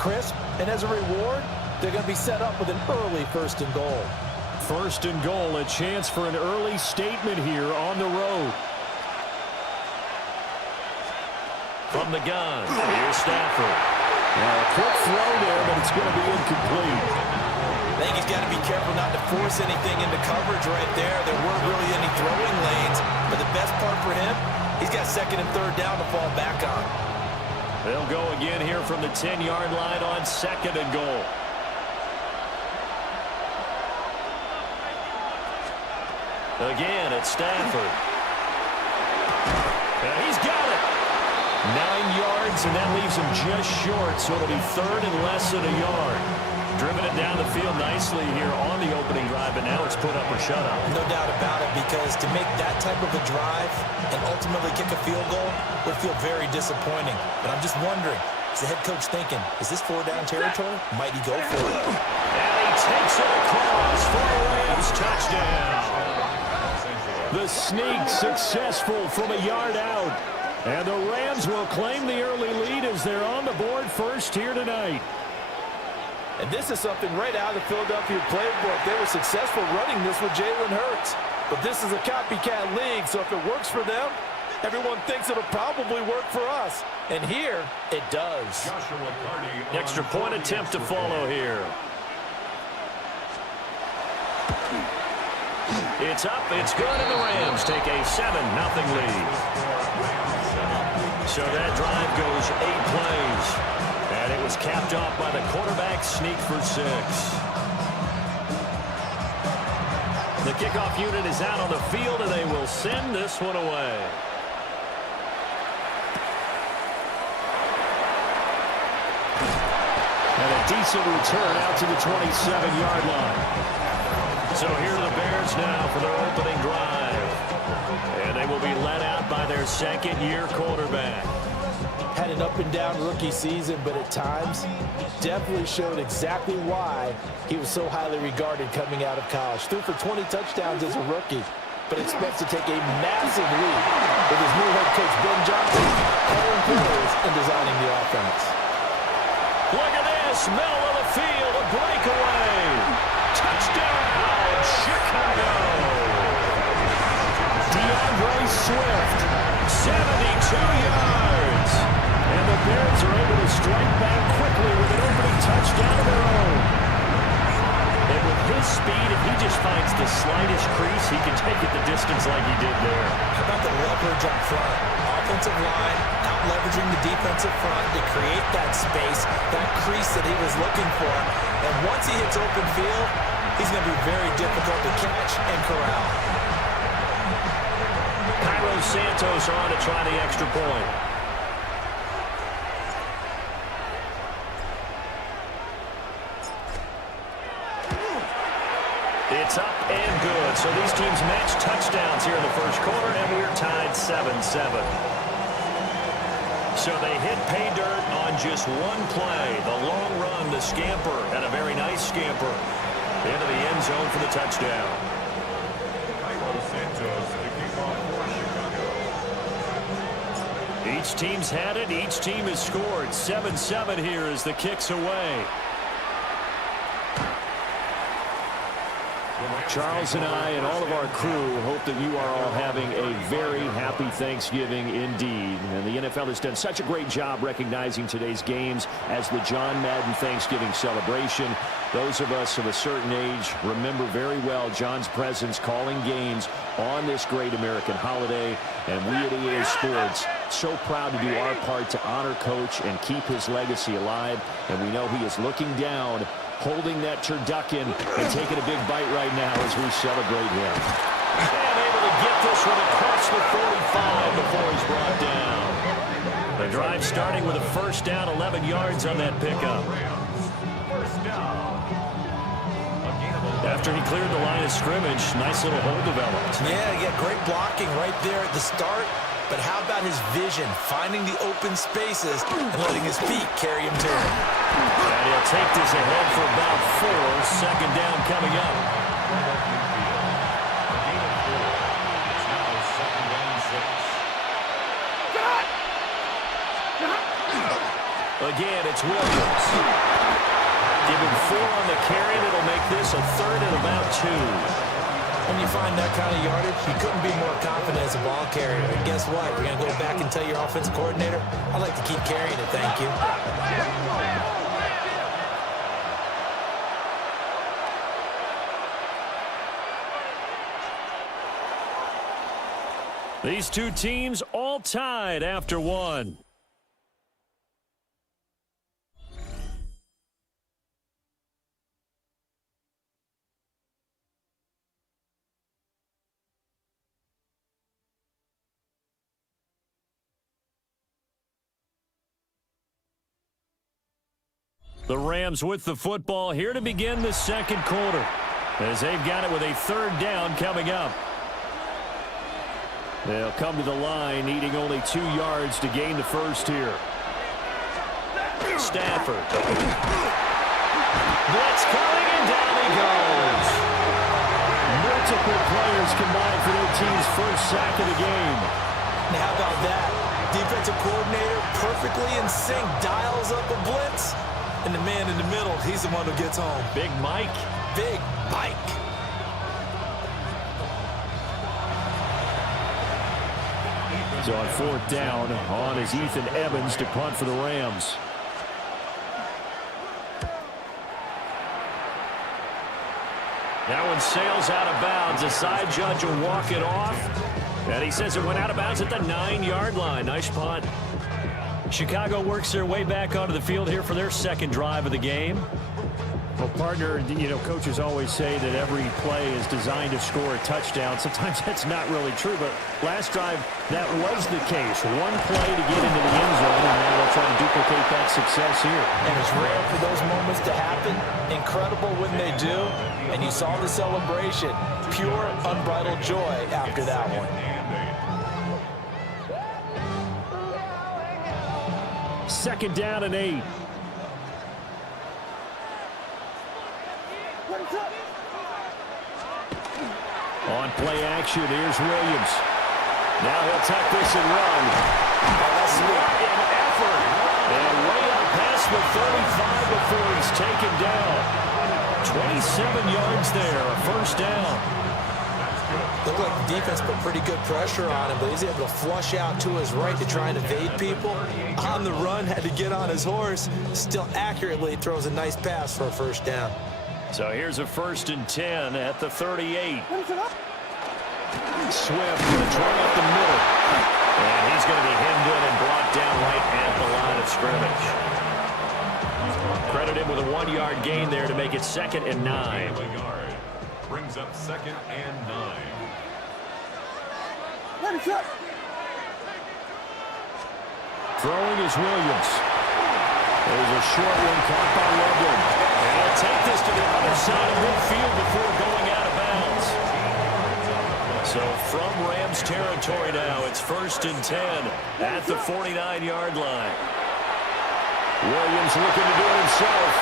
crisp, and as a reward, they're going to be set up with an early 1st and goal. 1st and goal, a chance for an early statement here on the road. From the gun, here's Stafford. Now, a quick throw there, but it's going to be incomplete. I think he's got to be careful not to force anything into coverage right there. There weren't really any throwing lanes, but the best part for him, he's got 2nd and 3rd down to fall back on. They'll go again here from the 10-yard line on 2nd and goal. Again, it's Stafford. He's got it. 9 yards, and that leaves him just short, so it'll be 3rd and less than a yard. Driven it down the field nicely here on the opening drive, and now it's put up or shut up. No doubt about it, because to make that type of a drive and ultimately kick a field goal would feel very disappointing. But I'm just wondering, is the head coach thinking, is this 4-down territory? Might he go for it? And he takes it across for a Rams touchdown. The sneak successful from a yard out. And the Rams will claim the early lead as they're on the board first here tonight. And this is something right out of the Philadelphia playbook. They were successful running this with Jalen Hurts. But this is a copycat league, so if it works for them, everyone thinks it'll probably work for us. And here, it does. Extra point attempt to follow here. It's up, it's good, and the Rams take a 7-0 lead. So that drive goes 8 plays. And it was capped off by the quarterback sneak for 6. The kickoff unit is out on the field, and they will send this one away. And a decent return out to the 27-yard line. So here are the Bears now for their opening drive. And they will be led out by their 2nd-year quarterback. Had an up-and-down rookie season, but at times definitely showed exactly why he was so highly regarded coming out of college. Threw for 20 touchdowns as a rookie, but expects to take a massive leap with his new head coach, Ben Johnson, calling plays and designing the offense. Look at this, middle of the field, a breakaway. Touchdown, Chicago. DeAndre Swift, 72 yards. And the Bears are able to strike back quickly with an opening touchdown of their own. And with his speed, if he just finds the slightest crease, he can take it the distance like he did there. How about the leverage up front? Offensive line out-leveraging the defensive front to create that space, that crease that he was looking for. And once he hits open field, he's going to be very difficult to catch and corral. Cairo Santos on to try the extra point. It's up and good. So these teams match touchdowns here in the first quarter, and we're tied 7-7. So they hit pay dirt on just one play. The long run, the scamper, and a very nice scamper into the end zone for the touchdown. Each team's had it. Each team has scored. 7-7 here as the kick's away. Charles and I and all of our crew hope that you are all having a very happy Thanksgiving indeed. And the NFL has done such a great job recognizing today's games as the John Madden Thanksgiving celebration. Those of us of a certain age remember very well John's presence calling games on this great American holiday. And we at EA Sports so proud to do our part to honor Coach and keep his legacy alive. And we know he is looking down, holding that turducken and taking a big bite right now as we celebrate him. And able to get this one across the 45 before he's brought down. The drive starting with a first down, 11 yards on that pickup. After he cleared the line of scrimmage, nice little hole developed. Yeah, great blocking right there at the start. But how about his vision, finding the open spaces and letting his feet carry him to him. And he'll take this ahead for about 4. Second down coming up. again. It's Williams. Give him 4 on the carry, and it'll make this a third and about 2. When you find that kind of yardage, you couldn't be more confident as a ball carrier. And guess what? You're going to go back and tell your offensive coordinator, I'd like to keep carrying it, thank you. These two teams all tied after one. The Rams with the football here to begin the second quarter, as they've got it with a third down coming up. They'll come to the line needing only 2 yards to gain the first here. Stafford. Blitz coming, and down he goes. Multiple players combined for their team's first sack of the game. Now how about that? Defensive coordinator perfectly in sync, dials up a blitz. And the man in the middle, he's the one who gets home. Big Mike. Big Mike. So on 4th down, on is Ethan Evans to punt for the Rams. That one sails out of bounds. The side judge will walk it off. And he says it went out of bounds at the 9-yard line. Nice punt. Chicago works their way back onto the field here for their second drive of the game. Well, partner, coaches always say that every play is designed to score a touchdown. Sometimes that's not really true, but last drive, that was the case. One play to get into the end zone, and now they'll try to duplicate that success here. And it's rare for those moments to happen. Incredible when they do. And you saw the celebration. Pure, unbridled joy after that one. Second down and 8. On play action, here's Williams. Now he'll tuck this and run. What an effort. And way up past the 35 before he's taken down. 27 yards there, a first down. Looked like the defense put pretty good pressure on him, but he's able to flush out to his right to try and evade people. On the run, had to get on his horse. Still accurately throws a nice pass for a first down. So here's a 1st and 10 at the 38. Swift going to try up the middle. And he's going to be hemmed in and brought down right at the line of scrimmage. Credit him with a 1-yard gain there to make it 2nd and 9. Brings up 2nd and 9. Throwing is Williams. There's a short one caught by Loveland. And he'll take this to the other side of midfield before going out of bounds. So from Rams territory now, it's 1st and 10 at the 49-yard line. Williams looking to do it himself.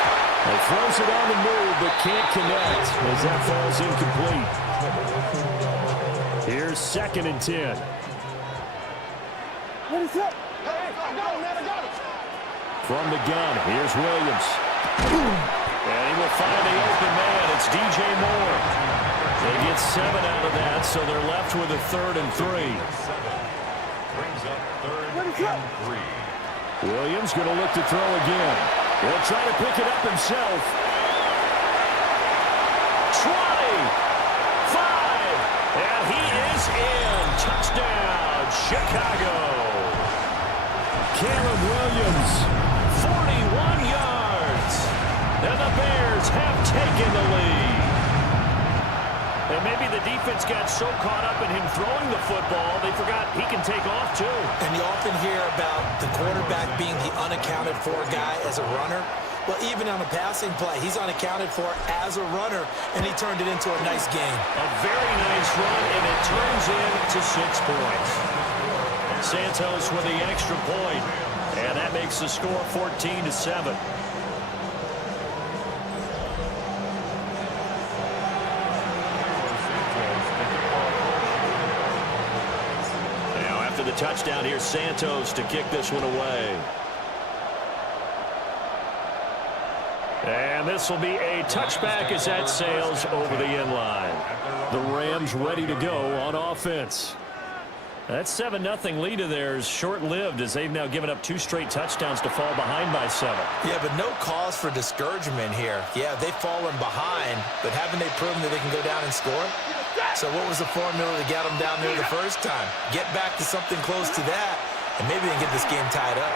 He throws it on the move, but can't connect as that falls incomplete. Here's 2nd and 10. What is up? Hey, I got it. From the gun, here's Williams. And he will find the open man. It's DJ Moore. They get 7 out of that, so they're left with a 3rd and 3. Brings up 3rd and 3. Williams going to look to throw again. He'll try to pick it up himself. 20, 5, and he is in. Touchdown, Chicago. Caleb Williams, 41 yards. And the Bears have taken the lead. And maybe the defense got so caught up in him throwing the football, they forgot he can take off too. And you often hear about the quarterback being the unaccounted for guy as a runner. Well, even on a passing play, he's unaccounted for as a runner, and he turned it into a nice game. A very nice run, and it turns into 6 points. Santos with the extra point, and that makes the score 14-7. Now after the touchdown, here's Santos to kick this one away. And this will be a touchback as that sails over the end line. The Rams ready to go on offense. That 7-0 lead of theirs short-lived as they've now given up 2 straight touchdowns to fall behind by 7. Yeah, but no cause for discouragement here. Yeah, they've fallen behind, but haven't they proven that they can go down and score? So what was the formula that got them down there the first time? Get back to something close to that, and maybe they can get this game tied up.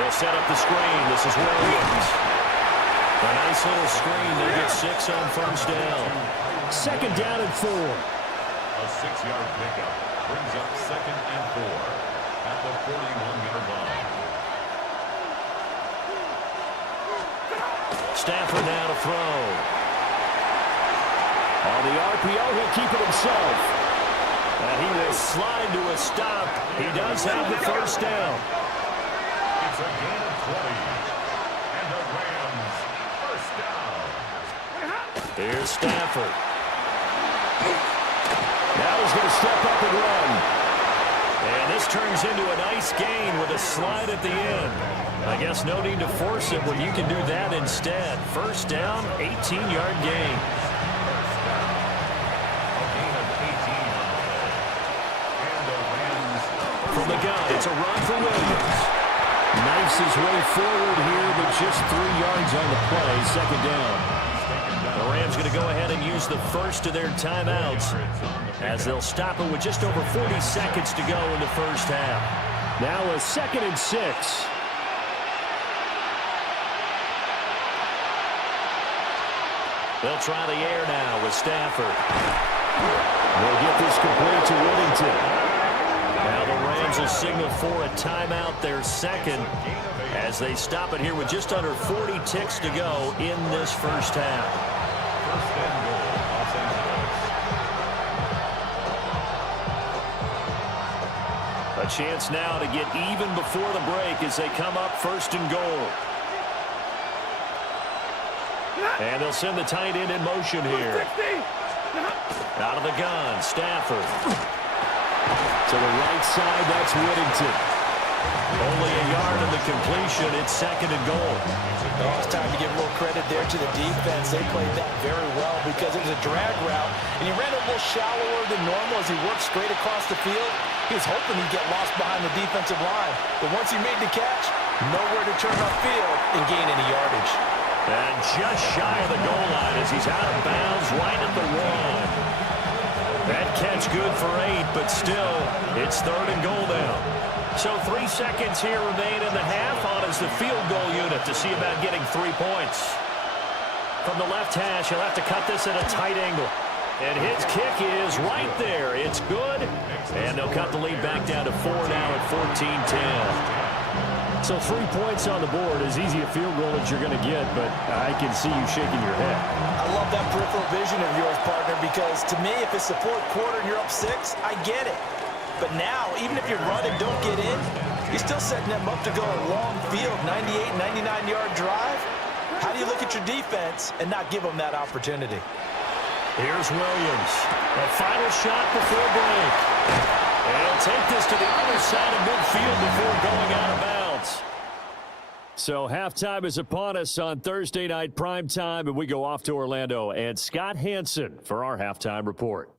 They'll set up the screen. This is Williams. A nice little screen. They get 6 on first down. 2nd down and 4. A 6-yard pickup brings up 2nd and 4 at the 41-yard line. Stafford now to throw. On the RPO, he'll keep it himself. And he will slide to a stop. He does have the first down. It's a gain of 20. And the Rams first down. Here's Stafford. Now he's going to step up and run. And this turns into a nice gain with a slide at the end. I guess no need to force it when you can do that instead. First down, 18-yard gain. A gain of 18 on the play. And the Rams From the gun, it's a run for Williams. Knifes his way forward here, but just 3 yards on the play. 2nd down. The Rams going to go ahead and use the first of their timeouts as they'll stop it with just over 40 seconds to go in the first half. Now a 2nd and 6. They'll try the air now with Stafford. They'll get this complete to Whittington. Now the Rams will signal for a timeout, their 2nd, as they stop it here with just under 40 ticks to go in this first half. first and goal, Los Angeles. A chance now to get even before the break as they come up 1st and goal. And they'll send the tight end in motion here. Out of the gun, Stafford. To the right side, that's Whittington. Only a yard in the completion. It's 2nd and goal. Oh, it's time to give a little credit there to the defense. They played that very well because it was a drag route, and he ran a little shallower than normal as he worked straight across the field. He was hoping he'd get lost behind the defensive line. But once he made the catch, nowhere to turn upfield and gain any yardage. And just shy of the goal line as he's out of bounds right at the 1. That catch good for 8, but still, it's 3rd and goal now. So 3 seconds here remain in the half on as the field goal unit to see about getting 3 points. From the left hash, he'll have to cut this at a tight angle. And his kick is right there. It's good. And they'll cut the lead back down to 4 now at 14-10. So 3 points on the board, as easy a field goal as you're going to get, but I can see you shaking your head. I love that peripheral vision of yours, partner, because to me, if it's the 4th quarter and you're up 6, I get it. But now, even if you run and don't get in, you're still setting them up to go a long field, 98, 99-yard drive. How do you look at your defense and not give them that opportunity? Here's Williams. A final shot before break. And he'll take this to the other side of midfield before going out of bounds. So halftime is upon us on Thursday night primetime, and we go off to Orlando. And Scott Hansen for our halftime report.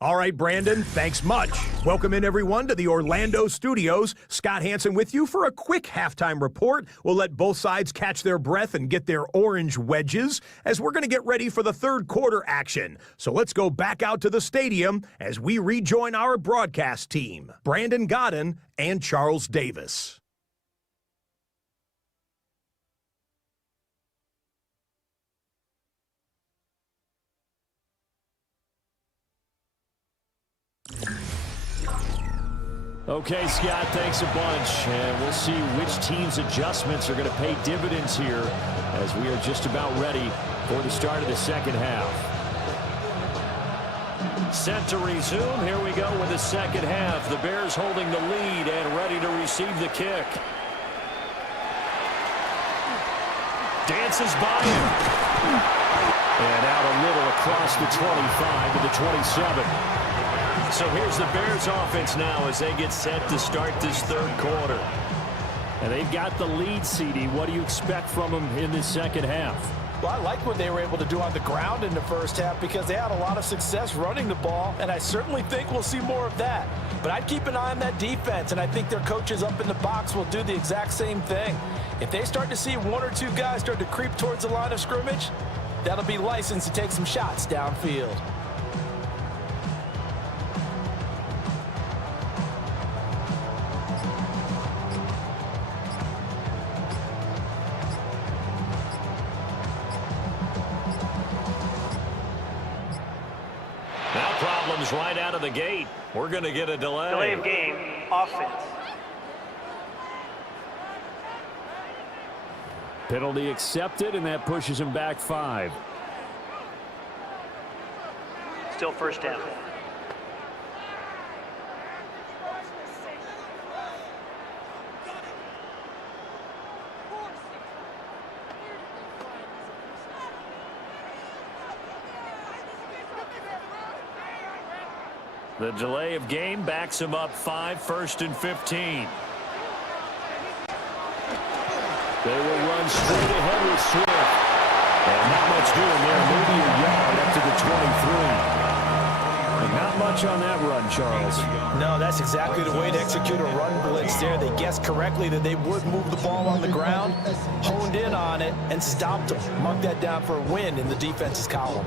All right, Brandon, thanks much. Welcome in, everyone, to the Orlando studios. Scott Hansen with you for a quick halftime report. We'll let both sides catch their breath and get their orange wedges as we're going to get ready for the 3rd quarter action. So let's go back out to the stadium as we rejoin our broadcast team, Brandon Godden and Charles Davis. Okay, Scott, thanks a bunch. And we'll see which team's adjustments are going to pay dividends here as we are just about ready for the start of the 2nd half. Set to resume. Here we go with the 2nd half. The Bears holding the lead and ready to receive the kick. Dances by him. And out a little across the 25 to the 27. So here's the Bears offense now as they get set to start this 3rd quarter. And they've got the lead, CD. What do you expect from them in this second half? Well, I like what they were able to do on the ground in the first half because they had a lot of success running the ball, and I certainly think we'll see more of that. But I'd keep an eye on that defense, and I think their coaches up in the box will do the exact same thing. If they start to see one or two guys start to creep towards the line of scrimmage, that'll be license to take some shots downfield. Now problems right out of the gate. We're going to get a delay. Delay of game, offense. Penalty accepted, and that pushes him back 5. Still first down. The delay of game backs him up 5, 1st and 15. They will run straight ahead with Swift. And not much doing there. Maybe a yard up to the 23. And not much on that run, Charles. No, that's exactly the way to execute a run blitz there. They guessed correctly that they would move the ball on the ground, honed in on it, and stopped them. Mark that down for a win in the defense's column.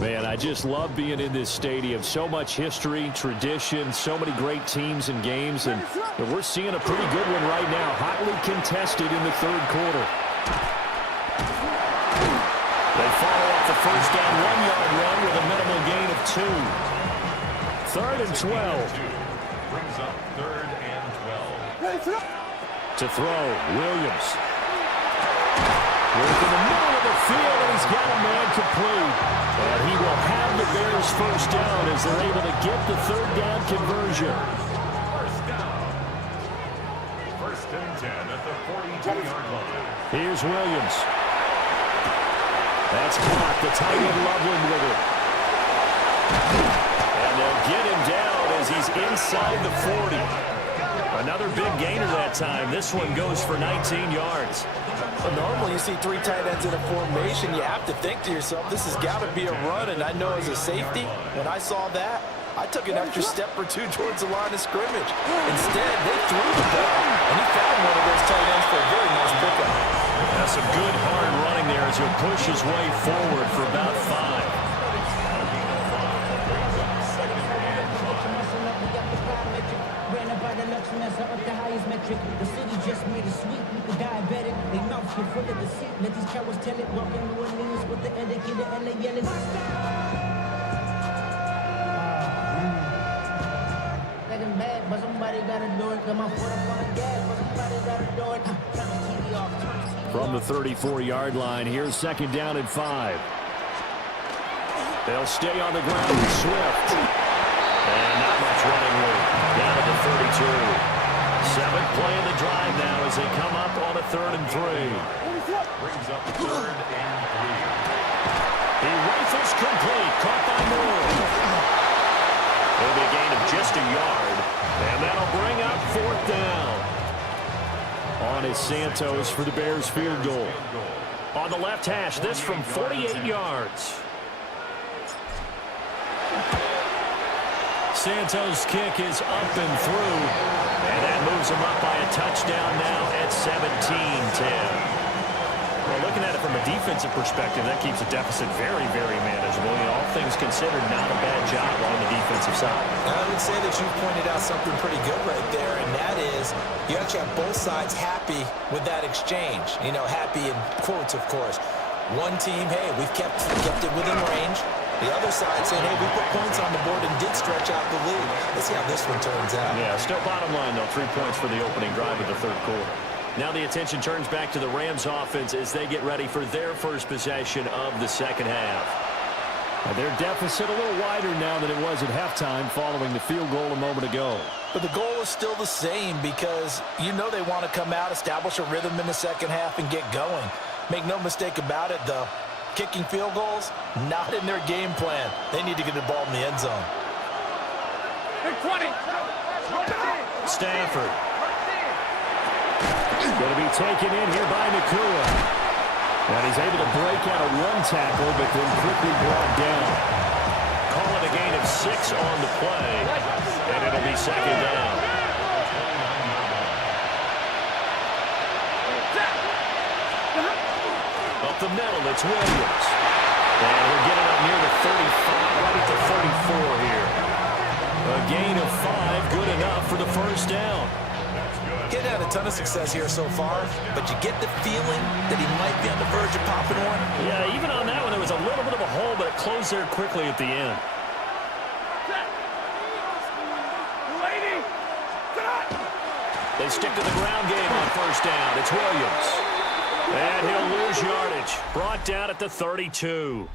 Man, I just love being in this stadium. So much history, tradition, so many great teams and games, and we're seeing a pretty good one right now. Hotly contested in the third quarter. They follow up the first down 1-yard run with a minimal gain of 2. 3rd and 12. Brings up 3rd and 12. To throw, Williams. Work in the middle of the field, and he's got a man complete. And he will have the Bears first down as they're able to get the 3rd down conversion. First down. 1st and 10 at the 42-yard line. Here's Williams. That's caught. The tight end Loveland with it. And they'll get him down as he's inside the 40. Another big gainer that time. This one goes for 19 yards. Well, normally you see 3 tight ends in a formation. You have to think to yourself, this has got to be a run. And I know as a safety, when I saw that, I took an extra step or 2 towards the line of scrimmage. Instead, they threw the ball, and he found one of those tight ends for a very nice pickup. That's some good hard running there as he'll push his way forward for about 5. The city just made it sweet. People diabetic. They mouths get full of deceit. Let these cowards tell it. Walking New Orleans with the educated LA yelling. Second bad, but somebody gotta do it. Come on, put up on the gas, but somebody gotta do it. Turn the TV off. From the 34-yard line, here's 2nd down and 5. They'll stay on the ground with Swift. And not much running room. Down to the 32. 7th play of the drive now as they come up on a 3rd and 3. Brings up 3rd and 3. He rifles complete. Caught by Moore. It'll be a gain of just a yard. And that'll bring up 4th down. On is Santos for the Bears field goal. On the left hash, this from 48 yards. Santos' kick is up and through, and that moves him up by a touchdown now at 17-10. Well, looking at it from a defensive perspective, that keeps the deficit very, very manageable. You know, all things considered, not a bad job on the defensive side. I would say that you pointed out something pretty good right there, and that is you actually have both sides happy with that exchange. You know, happy in quotes, of course. One team, hey, we've kept it within range. The other side saying, hey, we put points on the board and did stretch out the lead. Let's see how this one turns out. Yeah, still bottom line, though, 3 points for the opening drive of the 3rd quarter. Now the attention turns back to the Rams offense as they get ready for their first possession of the second half. And their deficit a little wider now than it was at halftime following the field goal a moment ago. But the goal is still the same because you know they want to come out, establish a rhythm in the second half, and get going. Make no mistake about it, though. Kicking field goals, not in their game plan. They need to get the ball in the end zone. Stafford. Going to be taken in here by Nakua. And he's able to break out of one tackle, but then quickly brought down. Call it a gain of 6 on the play, and it'll be second down. Up the middle, it's Williams. And we're getting up near the 35, right at the 34 here. A gain of 5, good enough for the first down. Getting had a ton of success here so far, but you get the feeling that he might be on the verge of popping one. Yeah, even on that one, there was a little bit of a hole, but it closed there quickly at the end. They stick to the ground game on first down. It's Williams. And he'll lose yardage. Brought down at the 32.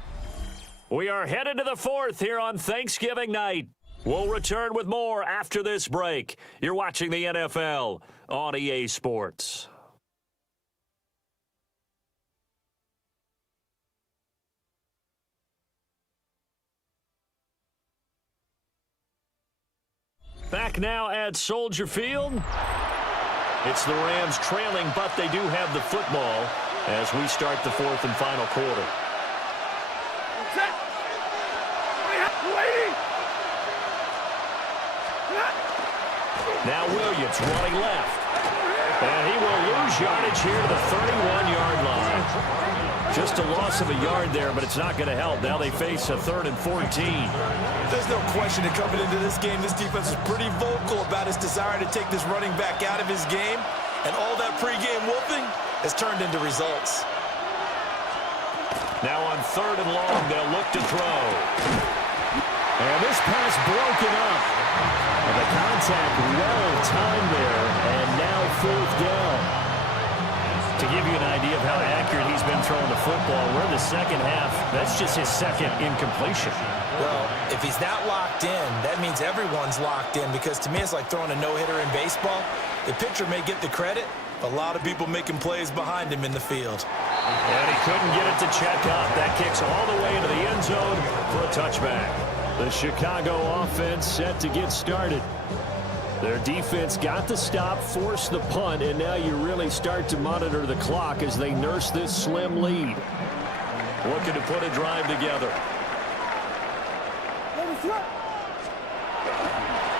We are headed to the 4th here on Thanksgiving night. We'll return with more after this break. You're watching the NFL on EA Sports. Back now at Soldier Field. It's the Rams trailing, but they do have the football as we start the 4th and final quarter. Now Williams running left. And he will lose yardage here to the 31-yard line. Just a loss of a yard there, but it's not going to help. Now they face a 3rd and 14. There's no question that coming into this game, this defense is pretty vocal about its desire to take this running back out of his game. And all that pregame whooping has turned into results. Now on 3rd and long, they'll look to throw. And this pass broken up. And the contact well timed there, and now 4th down. To give you an idea of how accurate he's been throwing the football, we're in the second half. That's just his second incompletion. Well, if he's not locked in, that means everyone's locked in, because to me it's like throwing a no-hitter in baseball. The pitcher may get the credit, a lot of people making plays behind him in the field. And he couldn't get it to check up. That kicks all the way into the end zone for a touchback. The Chicago offense set to get started. Their defense got the stop, forced the punt, and now you really start to monitor the clock as they nurse this slim lead. Looking to put a drive together.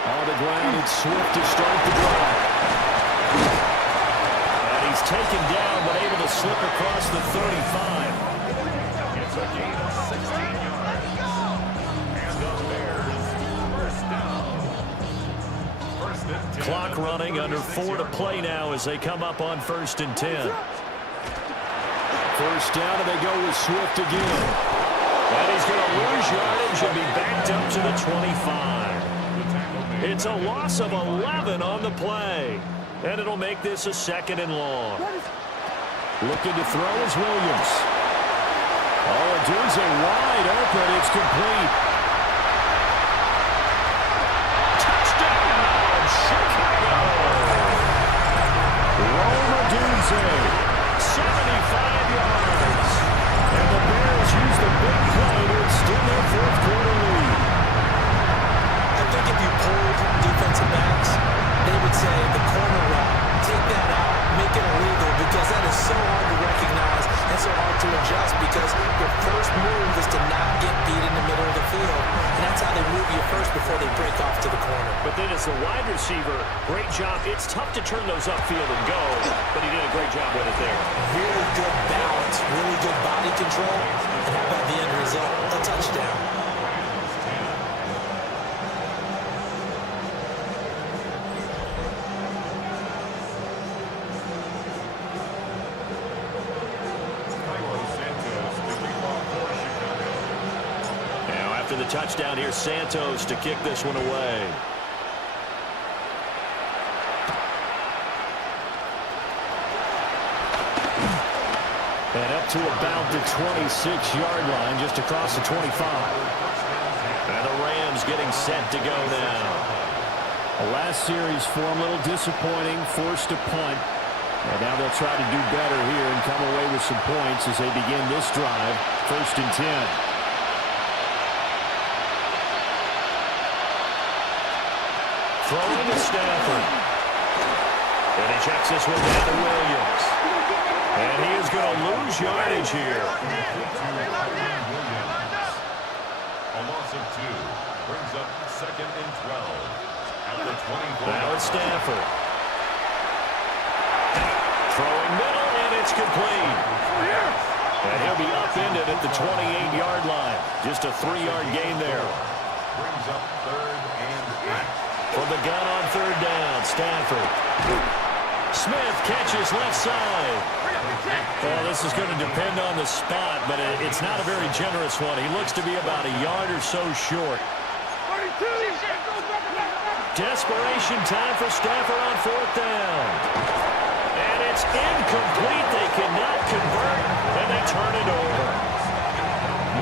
On the ground, it's Swift to start the drive. And he's taken down, but able to slip across the 35. It's a gain of 16 yards. And the Bears first down. First and 10. Clock running, under 4 to play now as they come up on 1st and 10. First down, and they go with Swift again. And he's going to lose yardage and be backed up to the 25. It's a loss of 11 on the play. And it'll make this a 2nd and long. Looking to throw is Williams. Oh, Adunze wide open. It's complete. Touchdown, Chicago. Rome Adunze, 75 yards. And the Bears use the big play to extend their 4th quarter lead. I think if you pulled defensive backs, they would say the corner route, take that out, make it illegal, because that is so hard to recognize and so hard to adjust, because your first move is to not get beat in the middle of the field, and that's how they move you first before they break off to the corner. But then as the wide receiver, great job. It's tough to turn those upfield and go, but he did a great job with it there. Really good balance, really good body control, and how about the end result? A touchdown. After the touchdown, here's Santos to kick this one away. And up to about the 26-yard line, just across the 25. And the Rams getting set to go now. The last series for him, a little disappointing, forced to punt. And now they'll try to do better here and come away with some points as they begin this drive. 1st and 10. Throwing to Stafford. And he checks this one down to Williams. And he is going to lose yardage here. A loss of 2 brings up 2nd and 12 at the 24. Now it's Stafford. Throwing middle, and it's complete. And he'll be upended at the 28-yard line. Just a 3-yard gain there. Brings up 3rd and 8. From the gun on 3rd down, Stafford. Smith catches left side. Well, this is going to depend on the spot, but it's not a very generous one. He looks to be about a yard or so short. Desperation time for Stafford on 4th down. And it's incomplete. They cannot convert, and they turn it over.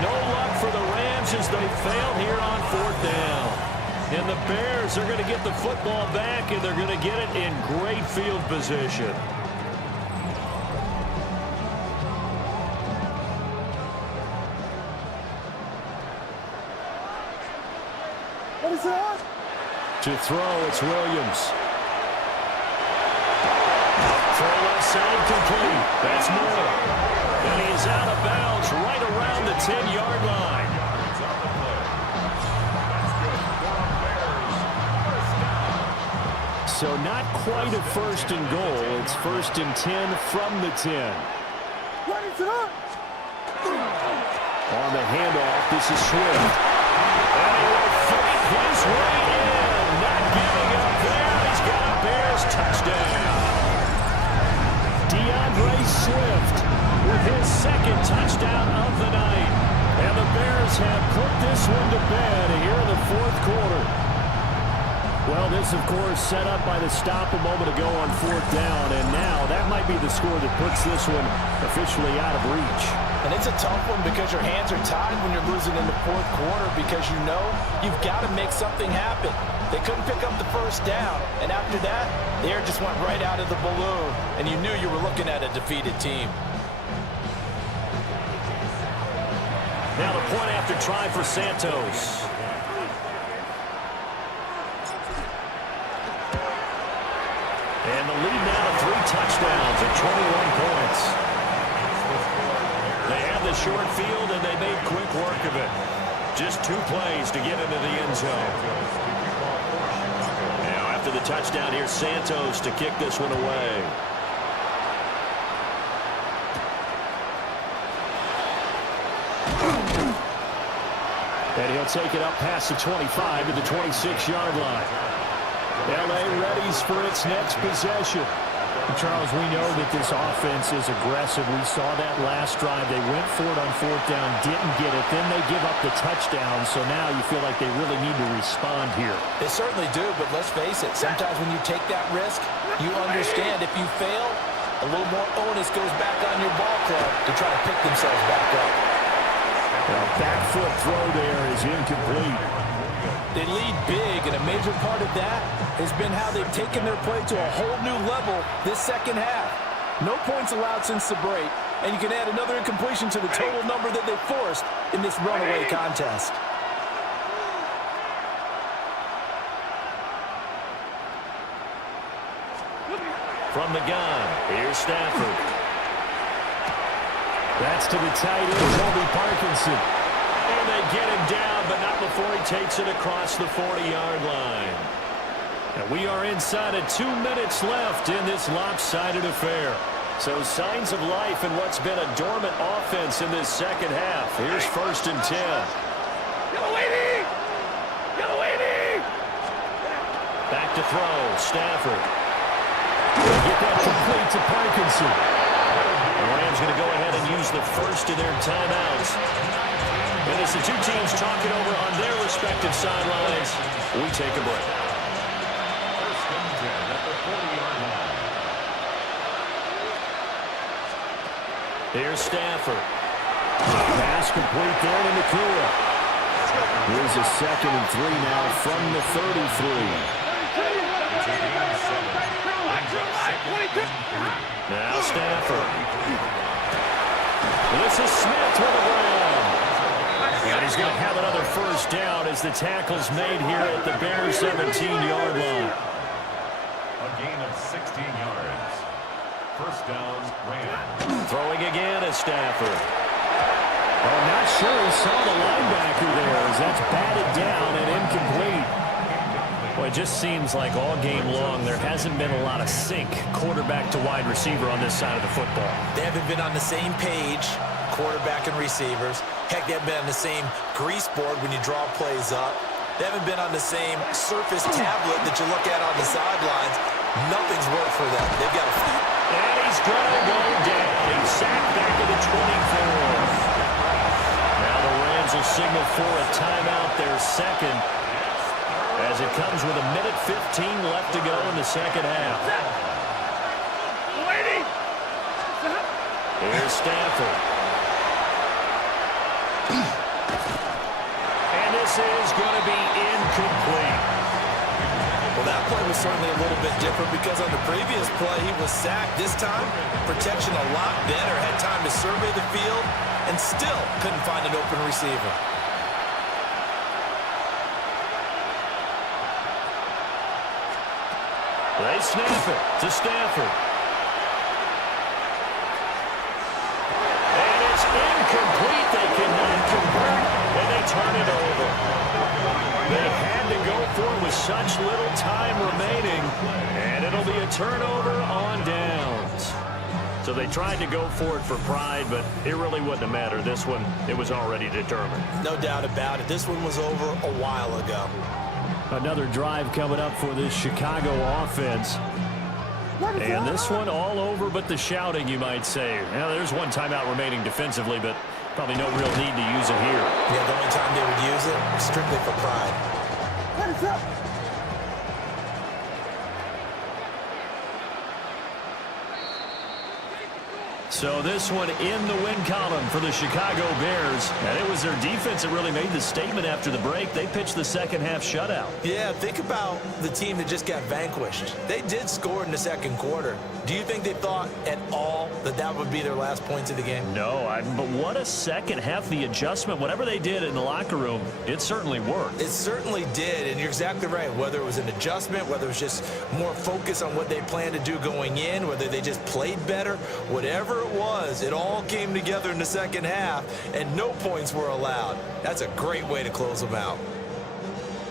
No luck for the Rams as they fail here on 4th down. And the Bears are going to get the football back, and they're going to get it in great field position. What is that? To throw, it's Williams. Throw left side complete. That's Moore. And he's out of bounds right around the 10-yard line. So not quite a 1st and goal. It's 1st and 10 from the 10. What is that? On the handoff, this is Swift. And he will fight his way in. Not giving up there. He's got a Bears touchdown. DeAndre Swift with his 2nd touchdown of the night. And the Bears have put this one to bed here in the 4th quarter. Well, this, of course, set up by the stop a moment ago on 4th down, and now that might be the score that puts this one officially out of reach. And it's a tough one because your hands are tied when you're losing in the 4th quarter because you know you've got to make something happen. They couldn't pick up the 1st down, and after that, the air just went right out of the balloon, and you knew you were looking at a defeated team. Now the point after try for Santos. And the lead now to 3 touchdowns at 21 points. They have the short field, and they made quick work of it. Just 2 plays to get into the end zone. Now after the touchdown, here's Santos to kick this one away. And he'll take it up past the 25 to the 26-yard line. L.A. readies for its next possession. Charles, we know that this offense is aggressive. We saw that last drive. They went for it on 4th down, didn't get it. Then they give up the touchdown, so now you feel like they really need to respond here. They certainly do, but let's face it, sometimes when you take that risk, you understand if you fail, a little more onus goes back on your ball club to try to pick themselves back up. Well, back foot throw there is incomplete. They lead big, and a major part of that has been how they've taken their play to a whole new level this 2nd half. No points allowed since the break, and you can add another incompletion to the total number that they forced in this runaway contest. From the gun, here's Stafford. That's to the tight end, Colby Parkinson. And they get him down, but not before he takes it across the 40-yard line. And we are inside of 2 minutes left in this lopsided affair. So signs of life in what's been a dormant offense in this 2nd half. Here's 1st and 10. Back to throw, Stafford. Get that complete to Parkinson. The Rams going to go ahead and use the first of their timeouts. And as the 2 teams talk it over on their respective sidelines, we take a break. 1st and 10 at the 40-yard line. Here's Stafford. Pass complete there to Nakua. Here's a 2nd and 3 now from the 33. It's a gain of 7. Brings up Now Stafford. This is Smith with a grab. And he's going to have another first down as the tackle's made here at the Bears' 17-yard line. A gain of 16 yards. First down, Rams. Throwing again is Stafford. I'm not sure he saw the linebacker there as that's batted down and incomplete. Well, it just seems like all game long there hasn't been a lot of sync quarterback to wide receiver on this side of the football. They haven't been on the same page, quarterback and receivers. Heck, they haven't been on the same grease board when you draw plays up. They haven't been on the same surface tablet that you look at on the sidelines. Nothing's worked for them. They've got a feet. And he's going to go down. He's sacked back to the 24. Now the Rams will signal for a timeout, their second, as it comes with a minute 15 left to go in the second half. Here's Stafford. And this is going to be incomplete. Well, that play was certainly a little bit different because on the previous play, he was sacked. This time, protection a lot better. Had time to survey the field and still couldn't find an open receiver. They snap it to Stafford. And it's incomplete. They cannot convert, and they turn it over. They had to go for it with such little time remaining, and it'll be a turnover on downs. So they tried to go for it for pride, but it really wouldn't have mattered. This one, it was already determined. No doubt about it. This one was over a while ago. Another drive coming up for this Chicago offense. And this one all over but the shouting, you might say. Now, there's one timeout remaining defensively, but probably no real need to use it here. Yeah, the only time they would use it, strictly for pride. What is up? So this one in the win column for the Chicago Bears. And it was their defense that really made the statement after the break. They pitched the second half shutout. Yeah, think about the team that just got vanquished. They did score in the second quarter. Do you think they thought at all that that would be their last points of the game? No, but what a second half. The adjustment, whatever they did in the locker room, it certainly worked. It certainly did, and you're exactly right. Whether it was an adjustment, whether it was just more focus on what they planned to do going in, whether they just played better, whatever it was, it all came together in the second half, and no points were allowed. That's a great way to close them out.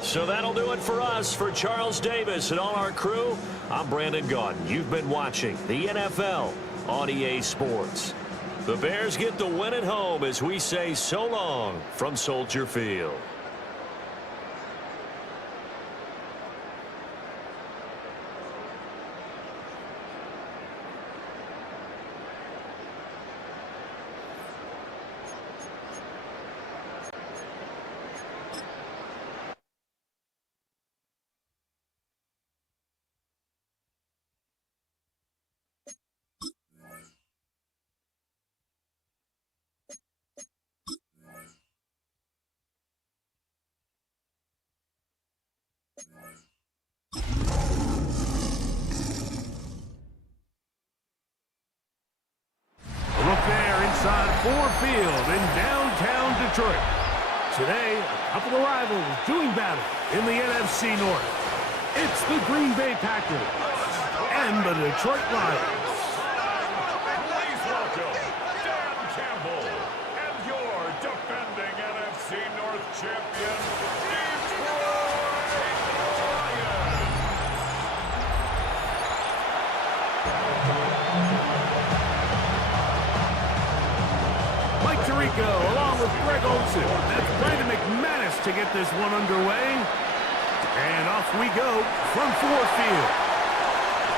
So that'll do it for us. For Charles Davis and all our crew, I'm Brandon Gaudin. You've been watching the NFL on EA Sports. The Bears get the win at home as we say so long from Soldier Field. Ford Field in downtown Detroit. Today, a couple of rivals doing battle in the NFC North. It's the Green Bay Packers and the Detroit Lions. Please welcome Dan Campbell and your defending NFC North champion, Detroit Mike Tirico along with Greg Olsen. That's Brandon McManus to get this one underway. And off we go from Ford Field.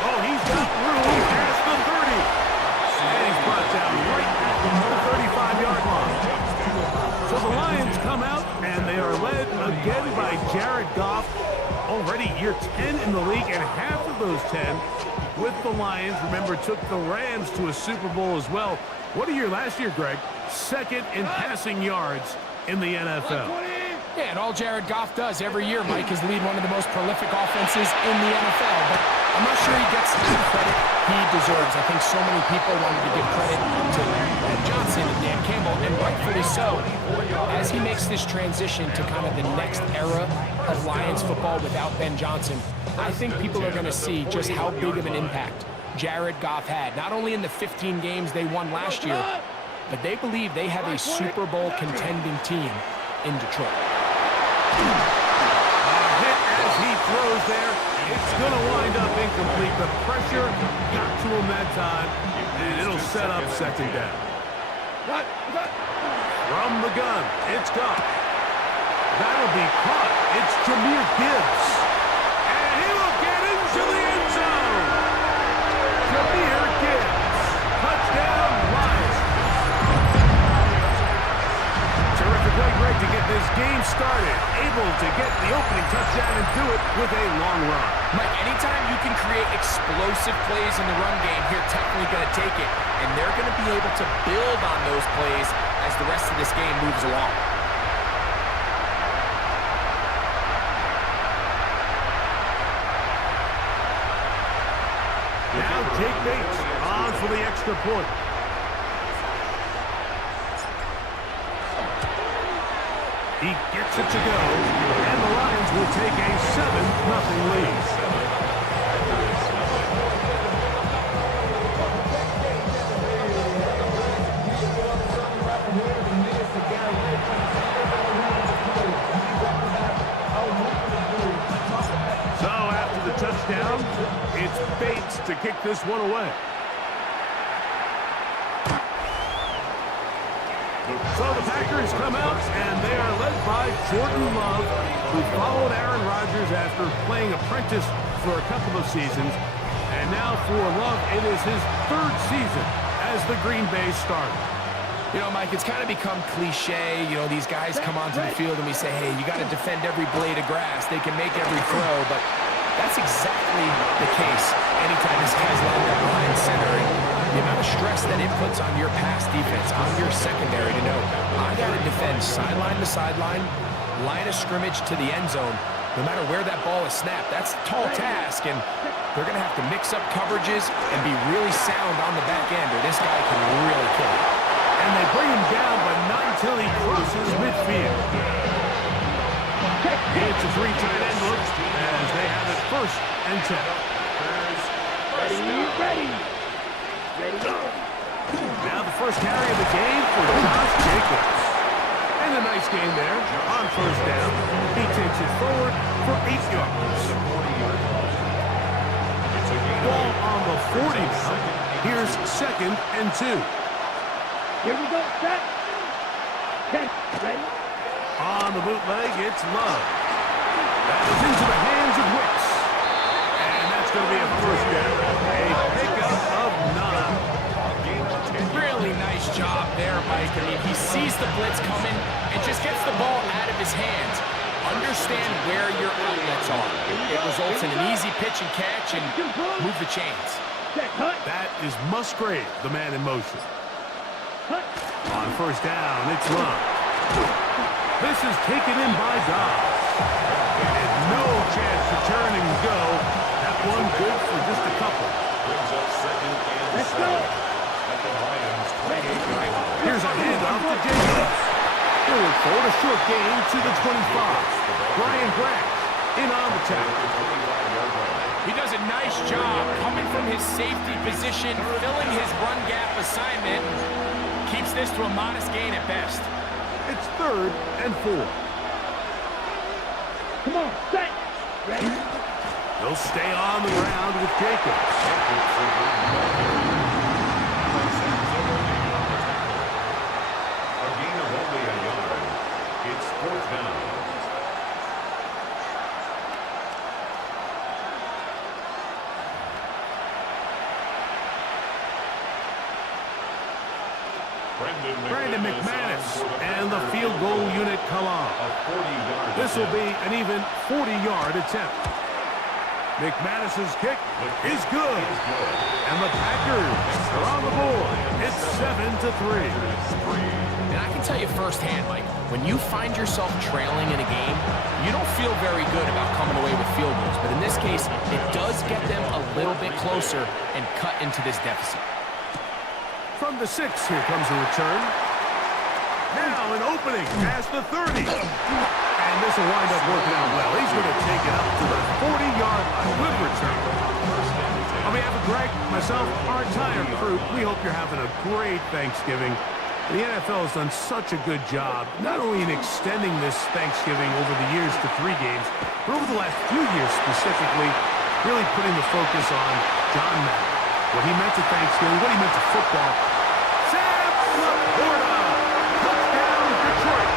Oh, he's got room past the 30. And he's brought down right at the 35-yard line. So the Lions come out, and they are led again by Jared Goff. Already year 10 in the league, and half of those 10 with the Lions. Remember, took the Rams to a Super Bowl as well. What a year last year, Greg. Second in passing yards in the NFL. Yeah, and all Jared Goff does every year, Mike, is lead one of the most prolific offenses in the NFL. But I'm not sure he gets the credit he deserves. I think so many people wanted to give credit to Ben Johnson and Dan Campbell, and rightfully so, as he makes this transition to kind of the next era of Lions football without Ben Johnson. I think people are going to see just how big of an impact Jared Goff had, not only in the 15 games they won last year, but they believe they have a Super Bowl contending team in Detroit. Hit as he throws there. It's going to wind up incomplete. The pressure got to him that time, and it'll set up second down. From the gun, it's Goff. That'll be caught. It's Jahmyr Gibbs. And he will get into the end zone. Jahmyr Gibbs. Touchdown, Lions. Terrific way, Greg, to get this game started. Able to get the opening touchdown and do it with a long run. Mike, anytime you can create explosive plays in the run game, you're technically going to take it. And they're going to be able to build on those plays as the rest of this game moves along. Now Jake Bates on for the extra point. He gets it to go, and the Lions will take a 7-0 lead. So after the touchdown, it's Bates to kick this one away. So the Packers come out, and they are led by Jordan Love, who followed Aaron Rodgers after playing apprentice for a couple of seasons. And now for Love, it is his third season as the Green Bay starter. You know, Mike, it's kind of become cliche. You know, these guys come onto the field and we say, hey, you got to defend every blade of grass. They can make every throw, but that's exactly the case anytime this guy's lined up behind center. The amount of stress that it puts on your pass defense, on your secondary to know, I got to defend sideline to sideline, line of scrimmage to the end zone, no matter where that ball is snapped. That's a tall task, and they're going to have to mix up coverages and be really sound on the back end, or this guy can really kill it. And they bring him down, but not until he crosses midfield. It's a 3-tight end look as they have it 1st and 10. Ready. Now the first carry of the game for Josh Jacobs. And a nice game there on 1st down. He takes it forward for 8 yards. Ball on the 40 now. Here's 2nd and 2. Here we go, set. 10, ready. On the bootleg, it's Love. That is into the hands of Wicks. And that's going to be a 1st down. A pickup of 9. Really nice job there, Mike. I mean, he sees the blitz coming and just gets the ball out of his hands. Understand where your outlets are. It results in an easy pitch and catch and move the chains. That is Musgrave, the man in motion. On 1st down, it's Love. This is taken in by Dobbs. And no chance to turn and go. That one good for just a couple. Let's go. Here's a handoff to Jacobs. Forward for a short gain to the 25. Brian Branch in on the tackle. He does a nice job coming from his safety position, filling his run gap assignment. Keeps this to a modest gain at best. It's 3rd and 4. Come on, set. Ready. He'll stay on the ground with Jacobs. A gain of only a yard. It's 4th down. Brandon McManus and the field goal unit come on. This will be an even 40-yard attempt. McManus's kick is good. And the Packers are on the board. It's 7-3. And I can tell you firsthand, Mike, when you find yourself trailing in a game, you don't feel very good about coming away with field goals. But in this case, it does get them a little bit closer and cut into this deficit. From the 6, here comes a return. Now an opening past the 30. And this will wind up working out well. He's going to take it up to the 40-yard line. Good return. On behalf of Greg, myself, our entire crew, we hope you're having a great Thanksgiving. The NFL has done such a good job, not only in extending this Thanksgiving over the years to 3 games, but over the last few years specifically, really putting the focus on John Madden. What he meant to Thanksgiving, what he meant to football. Sam Laporta! Touchdown, Detroit!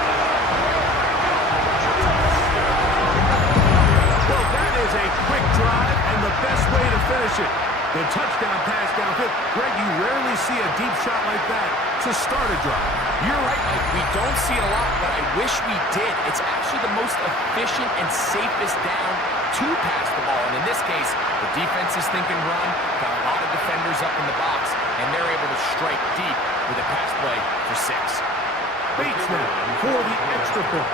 Well, that is a quick drive and the best way to finish it. The touchdown pass downfield. Greg, you rarely see a deep shot like that to start a drive. You're right, Mike. We don't see it a lot, but I wish we did. It's actually the most efficient and safest down to pass the ball. And in this case, the defense is thinking run, got a lot of defenders up in the box, and they're able to strike deep with a pass play for 6. Bates now for the extra point.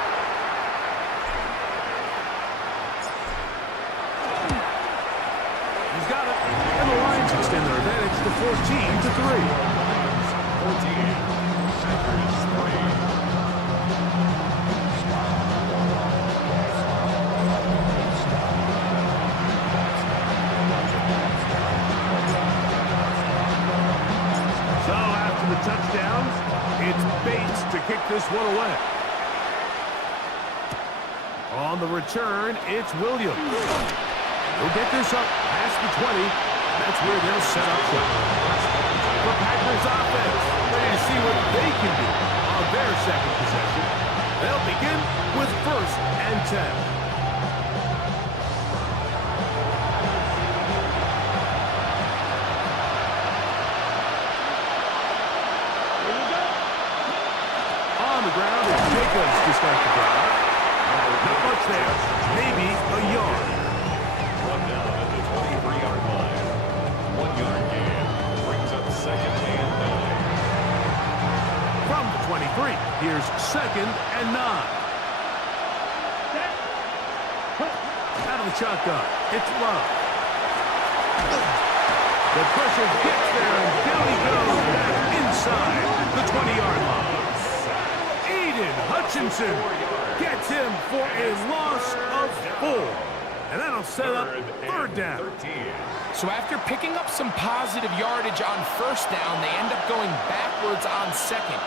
He's got it. And the Lions extend their advantage to 14-3. 14. Packers 3. So after the touchdown, it's Bates to kick this one away. On the return, it's Williams. He'll get this up past the 20. That's where they'll set up shop. The Packers offense ready to see what they can do on their second possession. They'll begin with 1st and 10. On the ground is Jacobs to start the drive. Not much there. Maybe a yard. One down at the 23-yard line. 1-yard gain brings up 2nd and 9. From the 23, here's 2nd and 9. Out of the shotgun, it's Love. The pressure gets there, and down he goes back inside the 20-yard line. Aiden Hutchinson gets him for a loss of 4. And that'll set up 3rd down. 13. So after picking up some positive yardage on 1st down, they end up going backwards on 2nd.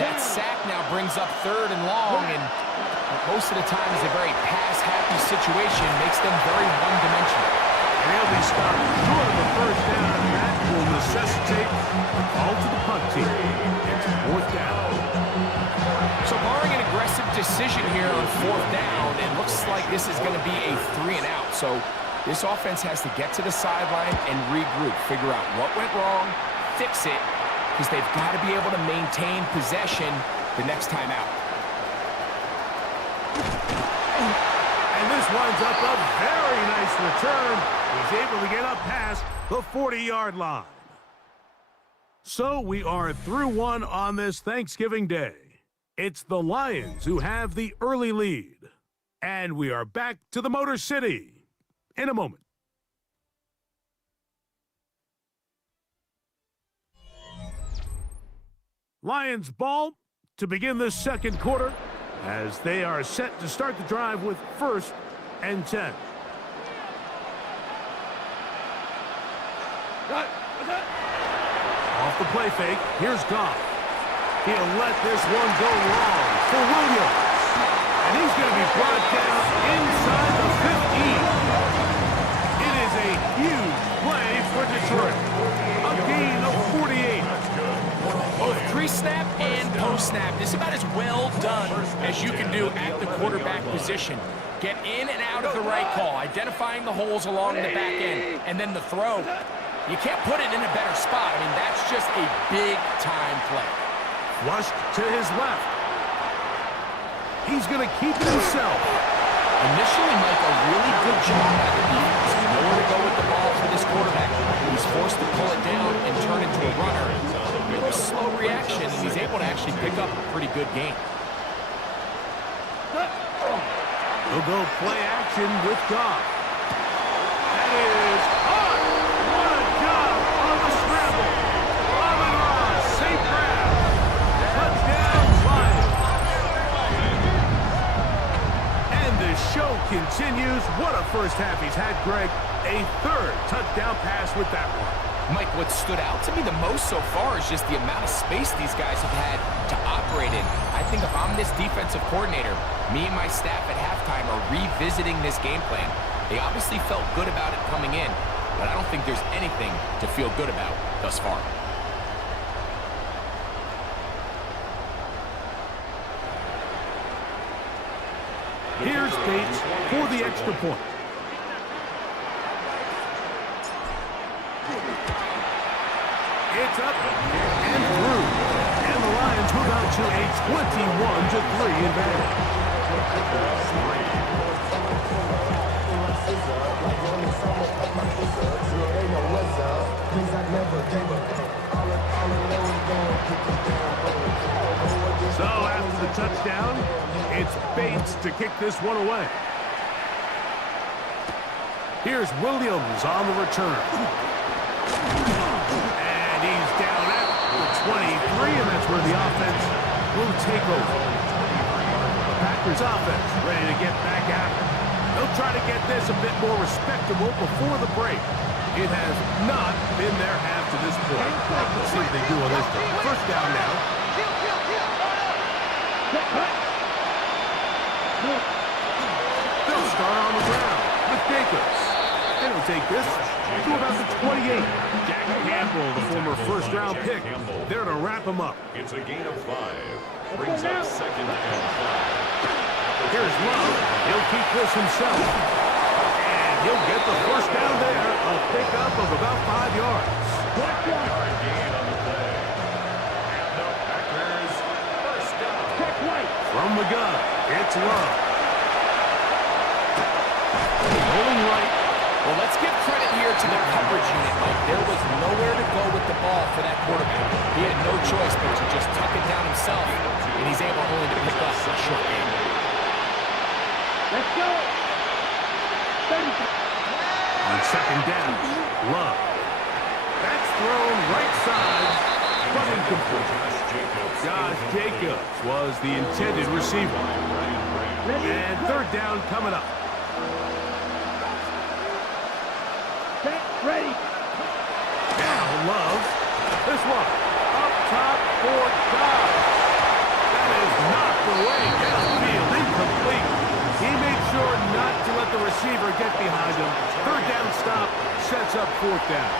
That sack now brings up 3rd and long, and most of the time is a very pass-happy situation, makes them very one-dimensional. And he'll be stopped short of the 1st down, and that will necessitate a call to the punt team. It's 4th down. So barring an aggressive decision here on 4th down, it looks like this is going to be a 3 and out. So this offense has to get to the sideline and regroup, figure out what went wrong, fix it, because they've got to be able to maintain possession the next time out. And this winds up a very nice return. He's able to get up past the 40-yard line. So we are through 1 on this Thanksgiving Day. It's the Lions who have the early lead. And we are back to the Motor City in a moment. Lions ball to begin the 2nd quarter as they are set to start the drive with 1st and 10. Off the play fake, here's Goff. He'll let this one go long for Williams. And he's going to be brought down inside the 15. It is a huge play for Detroit. A gain of 48. Both pre-snap and post-snap. This is about as well done as you can do at the quarterback position. Get in and out of the right call, identifying the holes along the back end, and then the throw. You can't put it in a better spot. I mean, that's just a big-time play. Flushed to his left. He's going to keep it himself. Initially, Mike, a really good job by the defense. No actually pick up a pretty good game. They'll go play action with Goff. That is caught. What a job on the scramble. Amon-Ra, safe grab. Touchdown, Lions. And the show continues. What a first half he's had, Greg. A third touchdown pass with that one. Mike, what stood out to me the most so far is just the amount of space these guys have had to operate in. I think if I'm this defensive coordinator, me and my staff at halftime are revisiting this game plan. They obviously felt good about it coming in, but I don't think there's anything to feel good about thus far. Here's Bates for the extra point. It's up and through. And the Lions move out to a 21-3 advantage. So after the touchdown, it's Bates to kick this one away. Here's Williams on the return. And he's down at the 23, and that's where the offense will take over. The Packers offense ready to get back at it. They'll try to get this a bit more respectable before the break. It has not been their half to this point. Let's see what they do on this one. First down now. They'll start on the ground with Jacobs. And he'll take this to about the 28. Jack Campbell, the former first-round pick, there to wrap him up. It's a gain of 5. Brings up second and 5. Here's Love. He'll keep this himself. And he'll get the first down there. A pickup of about 5 yards. 5-yard gain on the play. And the Packers first down. From the gun, it's Love. Rolling right. Well, let's give credit here to the coverage unit, Mike. There was nowhere to go with the ball for that quarterback. He had no choice but to just tuck it down himself, and he's able only to pick up a short game. Let's go. On second down, Love. That's thrown right side, but incomplete. Josh Jacobs was the intended receiver. And third down coming up. Ready. Now Love. This one up top for Dobbs. That is knocked away downfield, incomplete. He made sure not to let the receiver get behind him. Third down stop sets up fourth down.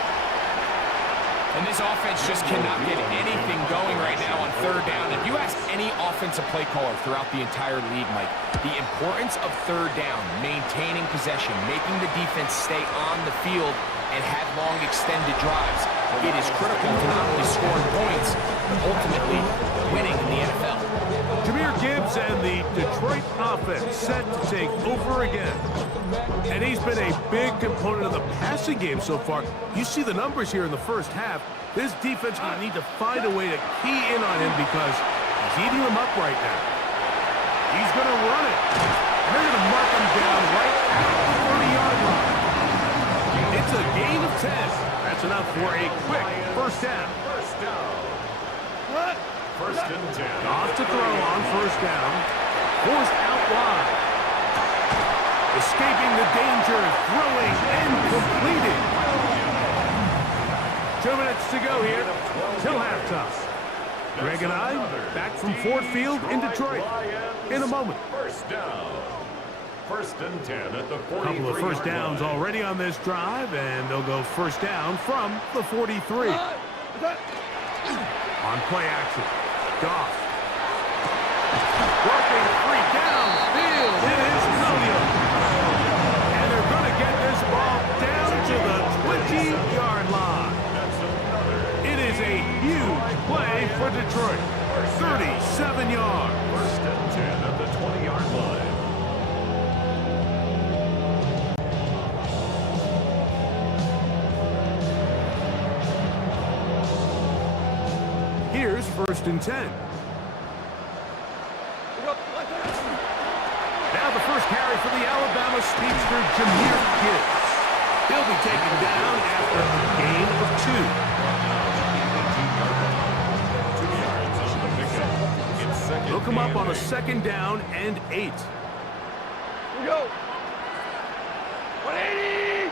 And this offense just cannot get anything going right now on third down. If you ask any offensive play caller throughout the entire league, Mike, the importance of third down, maintaining possession, making the defense stay on the field, and have long extended drives, it is critical to not only scoring points, but ultimately winning in the NFL. Jahmyr Gibbs and the Detroit offense set to take over again. And he's been a big component of the passing game so far. You see the numbers here in the first half. This defense will need to find a way to key in on him because he's eating them up right now. He's going to run it. And they're going to mark him down right at the 30-yard line. It's a gain of 10. That's enough for a quick first down. First down. What? First and 10. Off to throw on first down. Forced out wide. Escaping the danger, throwing and completing. 2 minutes to go here till halftime. Greg and I back from Ford Field in Detroit in a moment. First down. First and 10 at the 43. Couple of first downs already on this drive, and they'll go first down from the 43. On play action, Goff. Working free downfield. It is Williams. And they're going to get this ball down to the 20-yard line. It is a huge play for Detroit. 37 yards. First and 10 at the 20-yard line. Here's first and 10. carry for the Alabama speedster, Jahmyr Gibbs. He'll be taken down after a gain of 2. Look him up on a 2nd down and 8. Here we go. 180.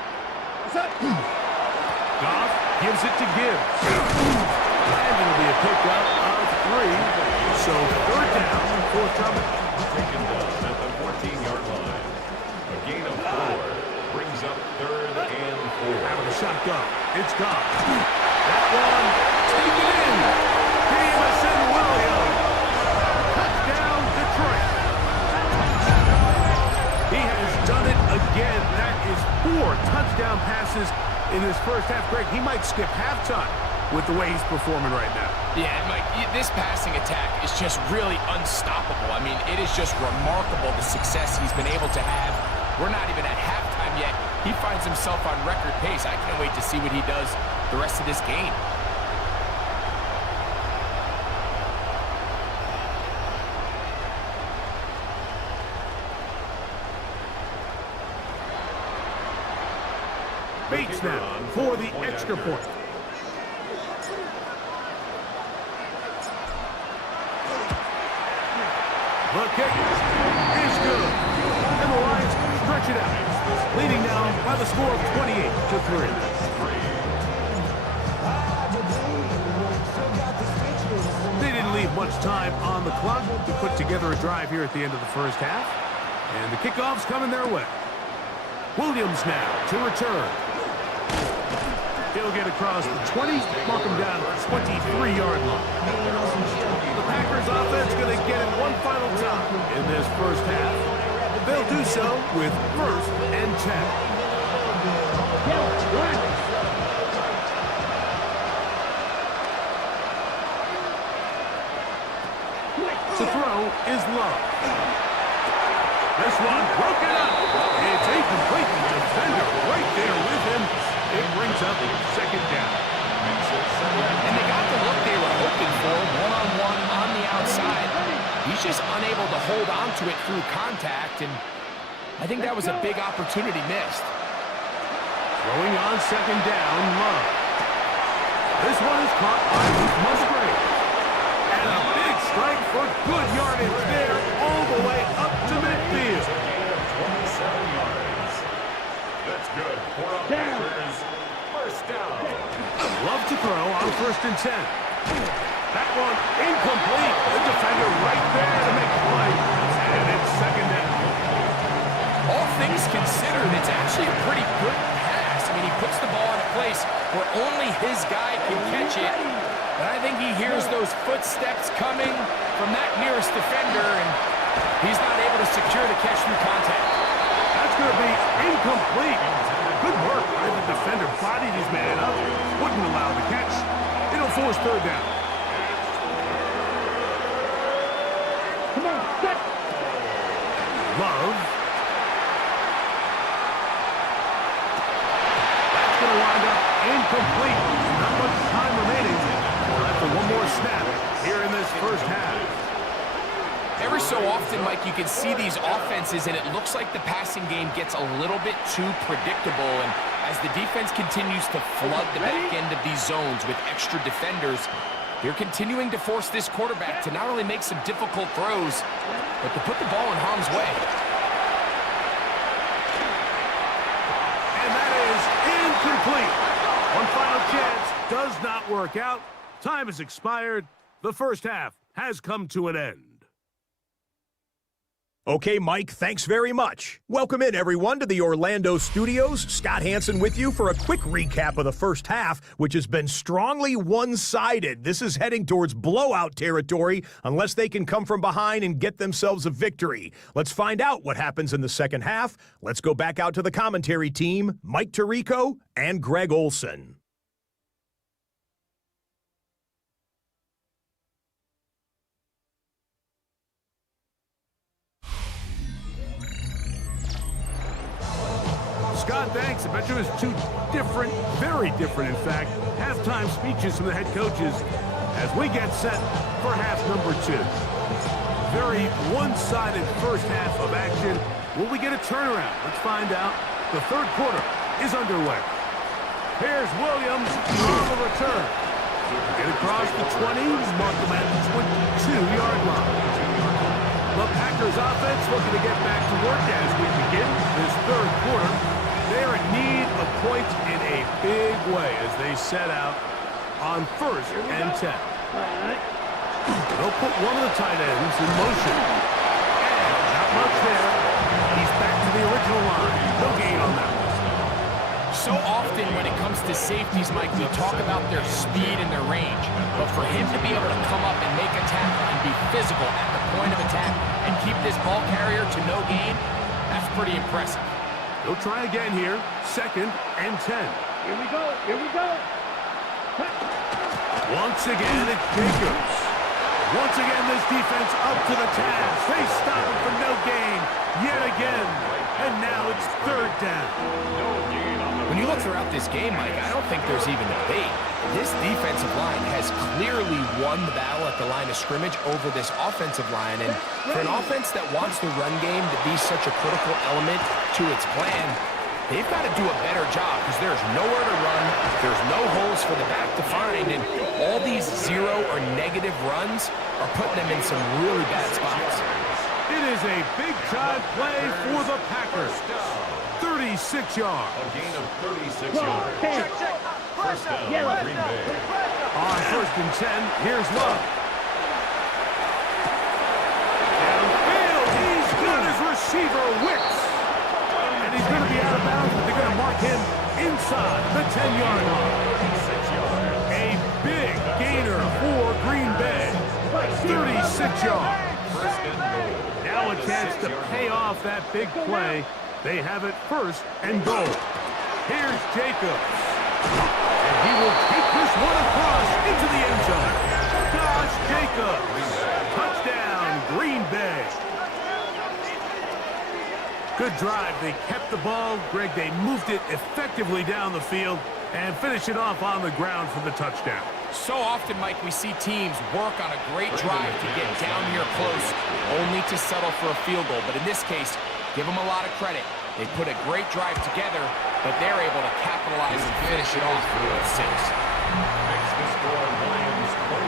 What's up? Goff gives it to Gibbs. And it'll be a pickup of 3. So 3rd down, forthcoming. Taken down at the 14-yard line. A gain of 4 brings up 3rd and 4. Out of the shotgun. It's Goff. That one taken in. Jameson Williams. Touchdown, Detroit. He has done it again. That is 4 touchdown passes in his first half. Greg, he might skip halftime with the way he's performing right now. Yeah, Mike, this passing attack is just really unstoppable. I mean, it is just remarkable the success he's been able to have. We're not even at halftime yet. He finds himself on record pace. I can't wait to see what he does the rest of this game. Bates now for the extra point. The kick is good. And the Lions stretch it out, leading now by the score of 28-3. They didn't leave much time on the clock to put together a drive here at the end of the first half. And the kickoff's coming their way. Williams now to return. He'll get across the 20, mark him down at the 23-yard line. The Packers offense going to get it one final time in this first half. They'll do so with 1st and 10. To throw is Love. This one broken up. It's incomplete. The defender right there with him. It brings up 2nd down. And they got the look they were hoping for, one-on-one on the outside. He's just unable to hold on to it through contact, and I think that was a big opportunity missed. Throwing on 2nd down, Love. This one is caught by Musgrave. And a big strike for good yardage there, all the way up to midfield. 27 yards. That's good. For our Packers, 1st down. Love to throw on 1st and 10. That one incomplete. The defender right there to make the play. And it's 2nd down. All things considered, it's actually a pretty good pass. I mean, he puts the ball in a place where only his guy can catch it. And I think he hears those footsteps coming from that nearest defender, and he's not able to secure the catch through contact. That's going to be incomplete. Good work by the defender. Bodied his man up. Wouldn't allow the catch. It'll force 3rd down. Come on, set. Love. That's going to wind up incomplete. Not much time remaining. After one more snap here in this first half. Every so often, Mike, you can see these offenses, and it looks like the passing game gets a little bit too predictable. And as the defense continues to flood the back end of these zones with extra defenders, they're continuing to force this quarterback to not only make some difficult throws, but to put the ball in harm's way. And that is incomplete. One final chance does not work out. Time has expired. The first half has come to an end. Okay, Mike, thanks very much. Welcome in, everyone, to the Orlando studios. Scott Hansen with you for a quick recap of the first half, which has been strongly one-sided. This is heading towards blowout territory unless they can come from behind and get themselves a victory. Let's find out what happens in the second half. Let's go back out to the commentary team, Mike Tirico and Greg Olson. Scott, thanks. I bet you it was 2 different, very different, in fact, halftime speeches from the head coaches as we get set for half number 2. very one-sided first half of action. Will we get a turnaround? Let's find out. The third quarter is underway. Here's Williams on the return. Get across the 20, mark them at the 22-yard line. The Packers offense looking to get back to work as we begin this third quarter. They're in need of points in a big way as they set out on 1st and 10. They'll put one of the tight ends in motion. And not much there. He's back to the original line. No gain on that one. So often when it comes to safeties, Mike, we talk about their speed and their range. But for him to be able to come up and make a tackle and be physical at the point of attack and keep this ball carrier to no gain, that's pretty impressive. They'll try again here. 2nd and 10. Here we go. Here we go. Once again, it's Jacobs. Once again, this defense up to the task. They stop him for no gain yet again. And now it's 3rd down. When you look throughout this game, Mike, I don't think there's even debate. This defensive line has clearly won the battle at the line of scrimmage over this offensive line. And for an offense that wants the run game to be such a critical element to its plan, they've got to do a better job because there's nowhere to run, there's no holes for the back to find, and all these 0 or negative runs are putting them in some really bad spots. It is a big-time play for the Packers. 36 yards. A gain of 36 yards. First down, Green Bay. On 1st and 10, here's Love. Downfield, he's got his receiver, Wicks. And he's going to be out of bounds, but they're going to mark him inside the 10-yard line. A big gainer for Green Bay. 36 yards. Now a chance to pay off that big play. They have it 1st and goal. Here's Jacobs. And he will take this one across into the end zone. Josh Jacobs. Touchdown, Green Bay. Good drive. They kept the ball. Greg, they moved it effectively down the field and finished it off on the ground for the touchdown. So often, Mike, we see teams work on a great drive to get down here close, only to settle for a field goal. But in this case, give them a lot of credit. They put a great drive together, but they're able to capitalize and finish it off with 6. Makes the score Lions 28,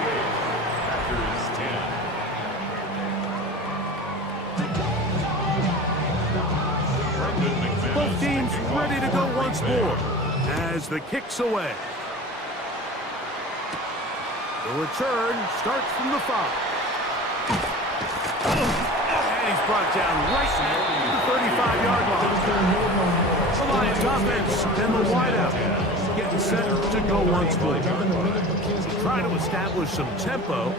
Packers 10. Both teams ready to go once more as the kick's away. The return starts from the 5. And he's brought down right at the 35-yard line. The Lions offense and the wideout getting set to go once more. Try to establish some tempo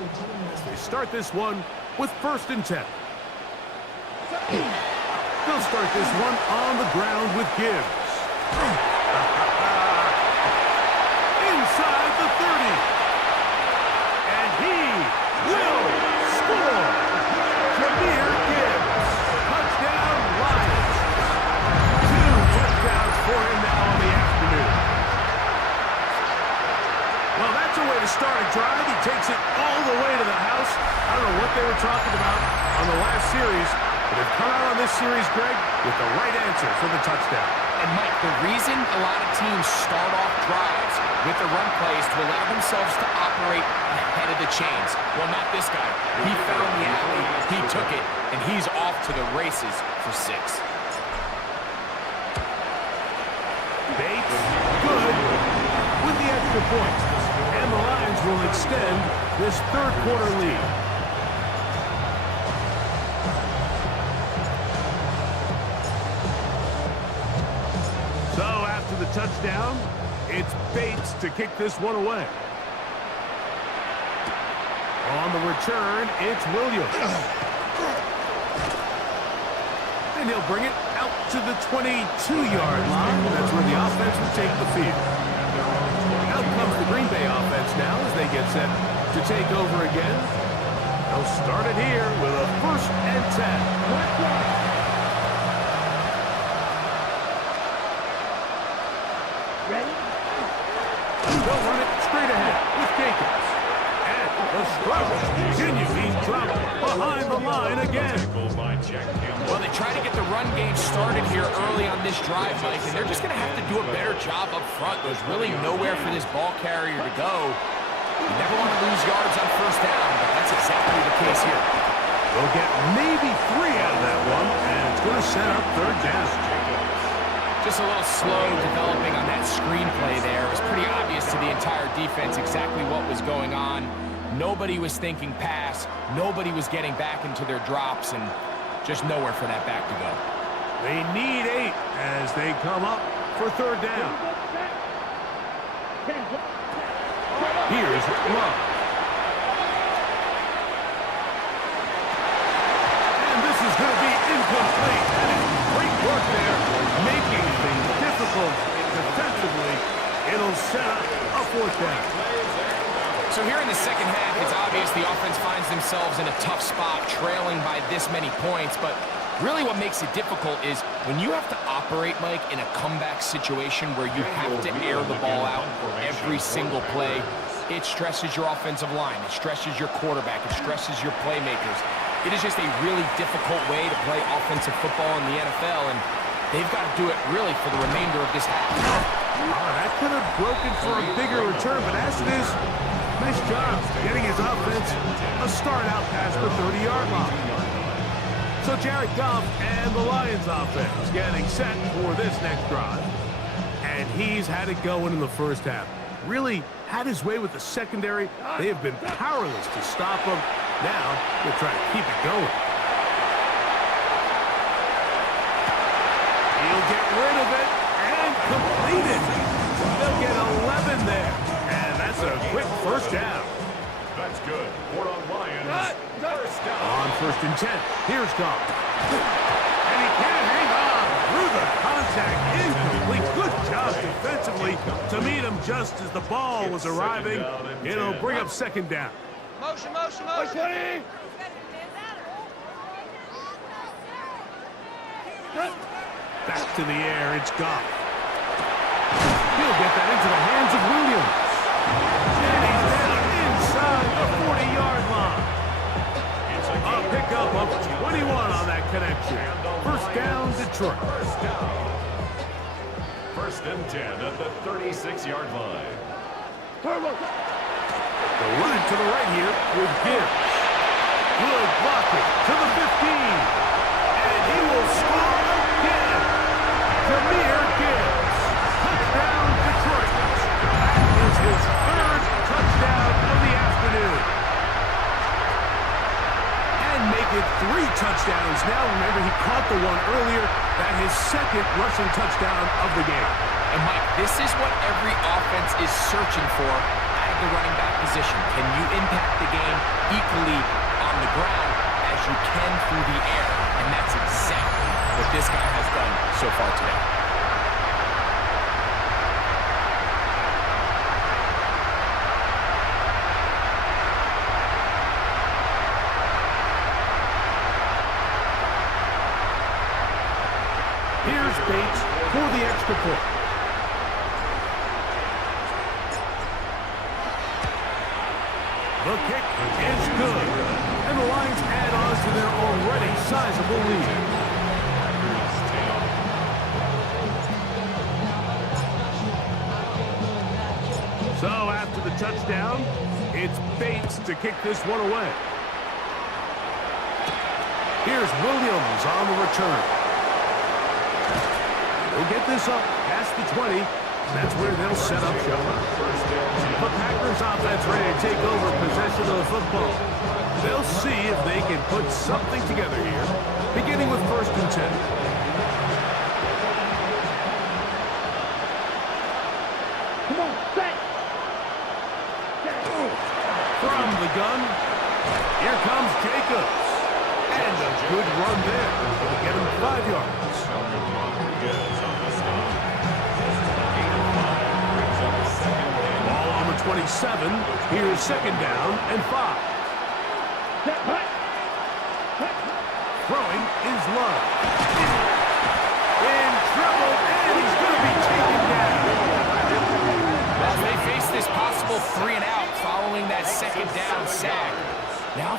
as they start this one with 1st and 10. They'll start this one on the ground with Gibbs. Inside the 30. And he will score. Jameer Gibbs. Touchdown, Lions. 2 touchdowns for him now in the afternoon. Well, that's a way to start a drive. He takes it all the way to the house. I don't know what they were talking about on the last series, but they've come out on this series, Greg, with the right answer for the touchdown. And, Mike, the reason a lot of teams start off drives with the run plays to allow themselves to operate ahead of the chains. Well, not this guy. He found the alley, he took it, and he's off to the races for 6. Bates, good, with the extra point. And the Lions will extend this third quarter lead. So after the touchdown, it's Bates to kick this one away. On the return, it's Williams. And he'll bring it out to the 22-yard line. That's where the offense will take the field. Out comes the Green Bay offense now as they get set to take over again. They'll start it here with a 1st and 10. Ready? They'll run it straight ahead with Jacobs. And The struggles continue. He's dropped behind the line again. Well, they try to get the run game started here early on this drive, Mike, and they're just going to have to do a better job up front. There's really nowhere for this ball carrier to go. You never want to lose yards on first down, but that's exactly the case here. They'll get maybe 3 out of that one, and it's going to set up third down. Just a little slow developing on that screenplay there. It was pretty obvious to the entire defense exactly what was going on. Nobody was thinking pass. Nobody was getting back into their drops, and just nowhere for that back to go. They need 8 as they come up for third down. Here's Love. And this is going to be incomplete. And it's great work there, making things difficult defensively. It'll set up a fourth down. So here in the second half, it's obvious the offense finds themselves in a tough spot, trailing by this many points. But really what makes it difficult is when you have to operate, Mike, in a comeback situation where you have to air the ball out every single play, it stresses your offensive line. It stresses your quarterback. It stresses your playmakers. It is just a really difficult way to play offensive football in the NFL, and they've got to do it really for the remainder of this half. That could have broken for a bigger return, but as it is, nice job getting his offense a start out past the 30-yard line. So Jared Goff and the Lions offense getting set for this next drive. And he's had it going in the first half. Really had his way with the secondary. They have been powerless to stop him. Now they'll try to keep it going. He'll get rid of it and complete it. They'll get 11 there. And that's a quick first down. That's good. Ford on Lions. First down. On first and 10. Here's Goff. And he can't hang on through the contact. Incomplete. Good job defensively to meet him just as the ball was arriving. It'll bring up second down. Motion, motion, motion. Back to the air. It's Goff. He'll get that into the hands of Williams. And he's down inside the 40-yard line. A pickup of 21 on that connection. First down, Detroit. First and 10 at the 36-yard line. They'll run it to the right here with Gibbs. Good blocking to the 15. And he will score again. Jameer Gibbs. Touchdown, Detroit. That is his third touchdown of the afternoon. And make it 3 touchdowns now. Remember, he caught the one earlier. That his second rushing touchdown of the game. And Mike, this is what every offense is searching for out of the running back position. Can you impact the game equally on the ground as you can through the air? And that's exactly what this guy has done so far today. Here's Bates for the extra point. The kick is good. And the Lions add on to their already sizable lead. So after the touchdown, it's Bates to kick this one away. Here's Williams on the return. They'll get this up past the 20. That's where they'll set up shop. The Packers offense ready to take over possession of the football. They'll see if they can put something together here, beginning with first and 10. Come on, set. From the gun, here comes Jacobs. And a good run there. It'll get him 5 yards. Ball on the 27. Here's second down and 5. Throwing is Love. In trouble, and he's going to be taken down. As they face this possible 3-and-out following that second down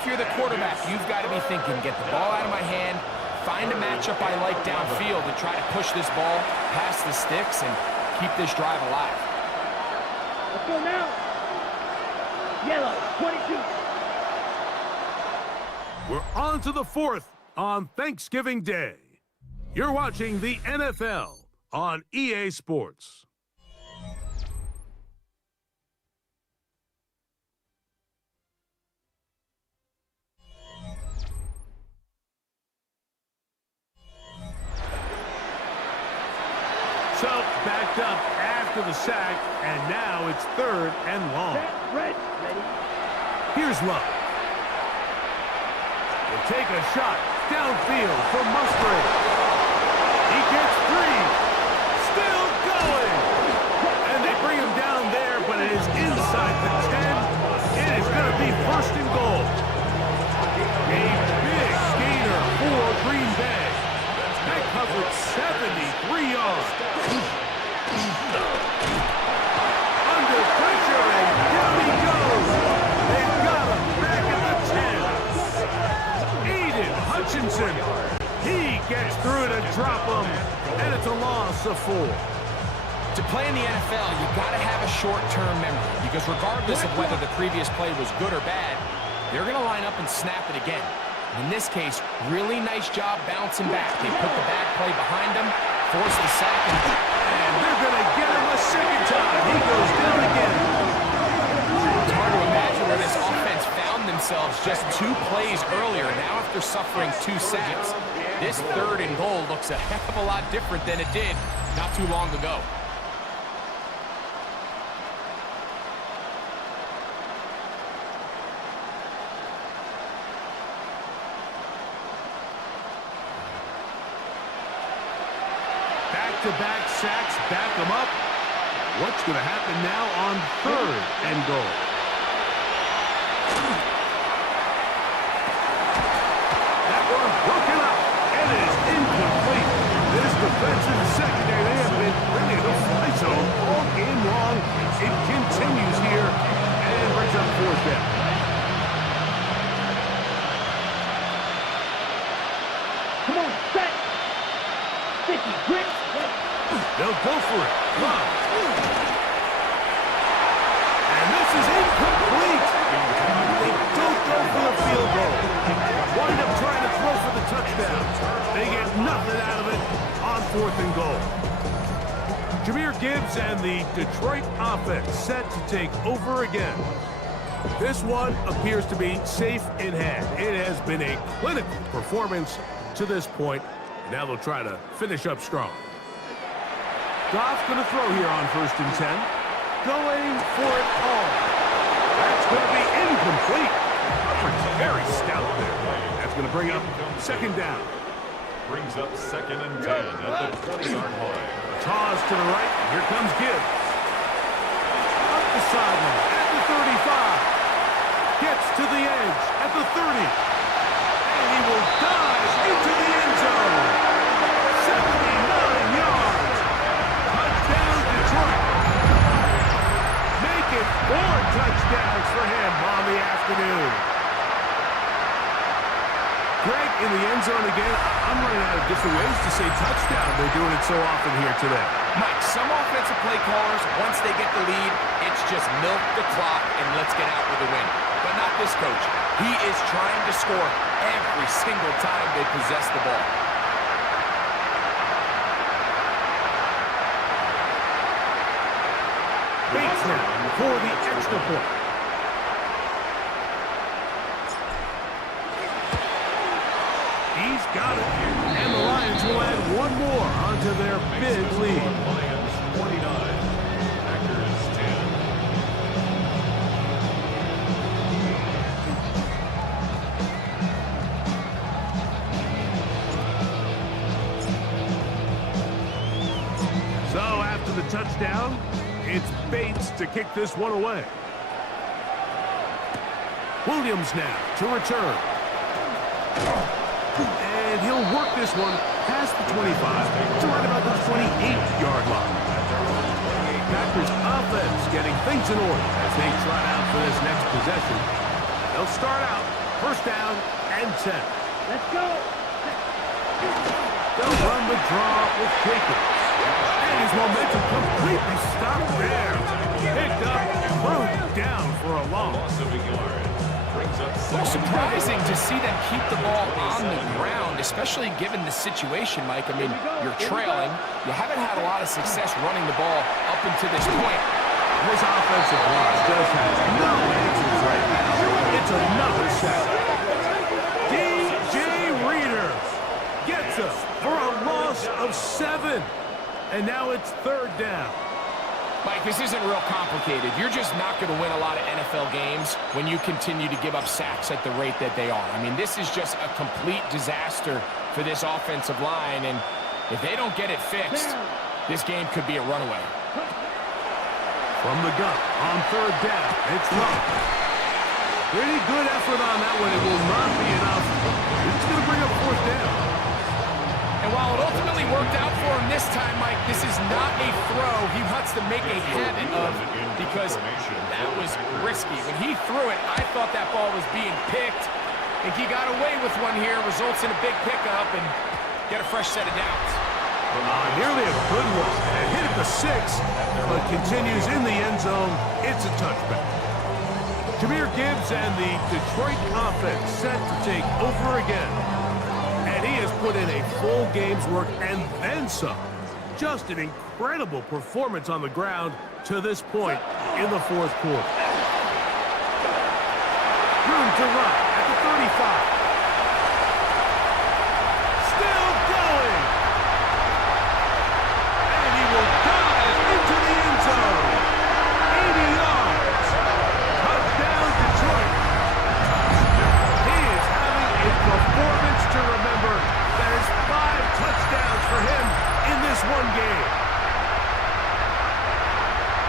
you're the quarterback, you've got to be thinking, get the ball out of my hand, find a matchup I like downfield and try to push this ball past the sticks and keep this drive alive. Let's go now. Yellow, 22. We're on to the fourth on Thanksgiving Day. You're watching the NFL on EA Sports. So, backed up after the sack, and now it's 3rd and long. Ready. Here's Love. He'll take a shot downfield for Musgrave. He gets 3. Still going. And they bring him down there, but it is inside the 10. It is going to be 1st and goal. A big gainer for Green Bay. That covered 73 yards. Under pressure, and down he goes. They've got him back at the 10. Aiden Hutchinson. He gets through to drop him, and it's a loss of 4. To play in the NFL, you got to have a short-term memory because regardless of whether the previous play was good or bad, they're going to line up and snap it again. In this case, really nice job bouncing back. They put the bad play behind them, forced the sack, and they're going to get him a 2nd time. He goes down again. It's hard to imagine where this offense found themselves just 2 plays earlier. Now after suffering 2 sacks, this 3rd and goal looks a heck of a lot different than it did not too long ago. Back-to-back sacks back him up. What's going to happen now on 3rd and goal? That one broken up, and it is incomplete. This defensive secondary, they have been really in the fly zone all game long. It continues here and brings up 4th down. Come on, set. 50, grip. They'll go for it. Love. And this is incomplete. They don't go for the field goal. Wind up trying to throw for the touchdown. They get nothing out of it on 4th and goal. Jahmyr Gibbs and the Detroit offense set to take over again. This one appears to be safe in hand. It has been a clinical performance to this point. Now they'll try to finish up strong. Goff's going to throw here on 1st and 10. Going for it all. That's going to be incomplete. Coverage very stout there. That's going to bring up 2nd down. Brings up 2nd and 10 at the 20-yard line. Toss to the right. Here comes Gibbs. Up the sideline at the 35. Gets to the edge at the 30. And he will dive into the end zone. 79 yards. Touchdown, Detroit. Make it 4 touchdowns for him on the afternoon. Greg, in the end zone again. I'm running out of different ways to say touchdown. They're doing it so often here today. Mike, some offensive play callers, once they get the lead, it's just milk the clock and let's get out with a win. But not this coach. He is trying to score every single time they possess the ball. Bates now for the extra point. He's got it. And the Lions will add 1 more onto their big lead. Lions 49, Packers 10. So after the touchdown, it's Bates to kick this one away. Williams now to return. And he'll work this one past the 25 to right about the 28-yard line. Packers offense getting things in order as they try out for this next possession. They'll start out First down and 10. Let's go. They'll run the draw with Jacobs. And his momentum completely stopped there. Picked up, thrown down for a loss. So surprising to see them keep the ball on the ground, especially given the situation, Mike. I mean, you're trailing. You haven't had a lot of success running the ball up until this point. This offensive line just has no answers right now. It's another sack. DJ Reader gets us for a loss of 7. And now it's third down. Mike, this isn't real complicated. You're just not going to win a lot of NFL games when you continue to give up sacks at the rate that they are. I mean, this is just a complete disaster for this offensive line, and if they don't get it fixed, this game could be a runaway. From the gun on third down, it's Love. Pretty good effort on that one. It will not be enough. It's going to bring up fourth down. And while it ultimately worked out for him this time, Mike, this is not a throw he wants to make a habit of because that was risky. When he threw it, I thought that ball was being picked. I think he got away with one here, results in a big pickup and get a fresh set of downs. Nearly a good one. A hit at the 6, but continues in the end zone. It's a touchback. Jahmyr Gibbs and the Detroit offense set to take over again. And he has put in a full game's work and then some. Just an incredible performance on the ground to this point in the fourth quarter. Room to run at the 35. Still going. And he will dive into the end zone. 80 yards. Touchdown, Detroit. He is having a performance to remember. There's 5 touchdowns for him in this one game.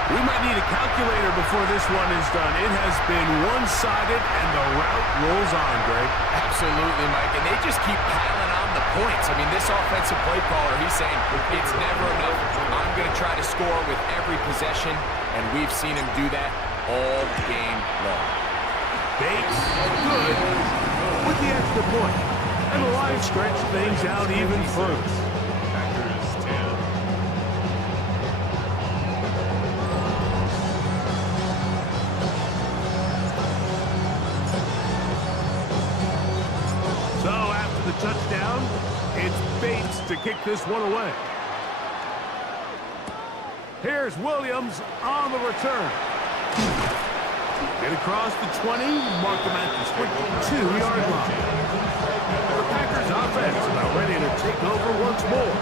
We might need a calculator before this one is done. It has been one-sided, and the route rolls on, Greg. Absolutely, Mike, and they just keep piling on the points. I mean, this offensive play caller, he's saying, it's never enough. I'm going to try to score with every possession, and we've seen him do that all game long. Bates, good, with the extra point. And the Lions stretch things out even further. So after the touchdown, it's Bates to kick this one away. Here's Williams on the return. Get across the 20, mark him at the 22-yard line. The Packers offense about ready to take over once more.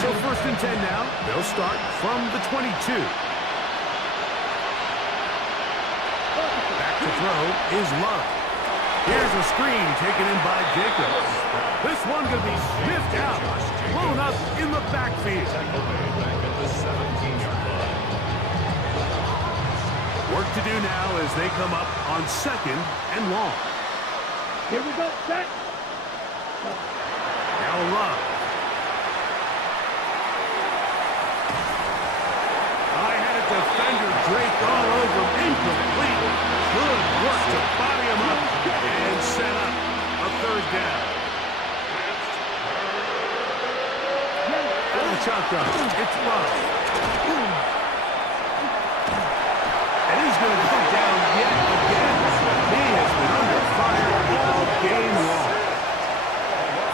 So first and 10 now. They'll start from the 22. Back to throw is Love. Here's a screen taken in by Jacobs. This one going to be sniffed out, blown up in the backfield. Work to do now as they come up on second and long. Here we go, set. Now Love. I had a defender draped all over, incomplete. Good work to body him up and set up a third down. And the shotgun, it's Love. And he's going to go down yet again. He has been under fire all game long.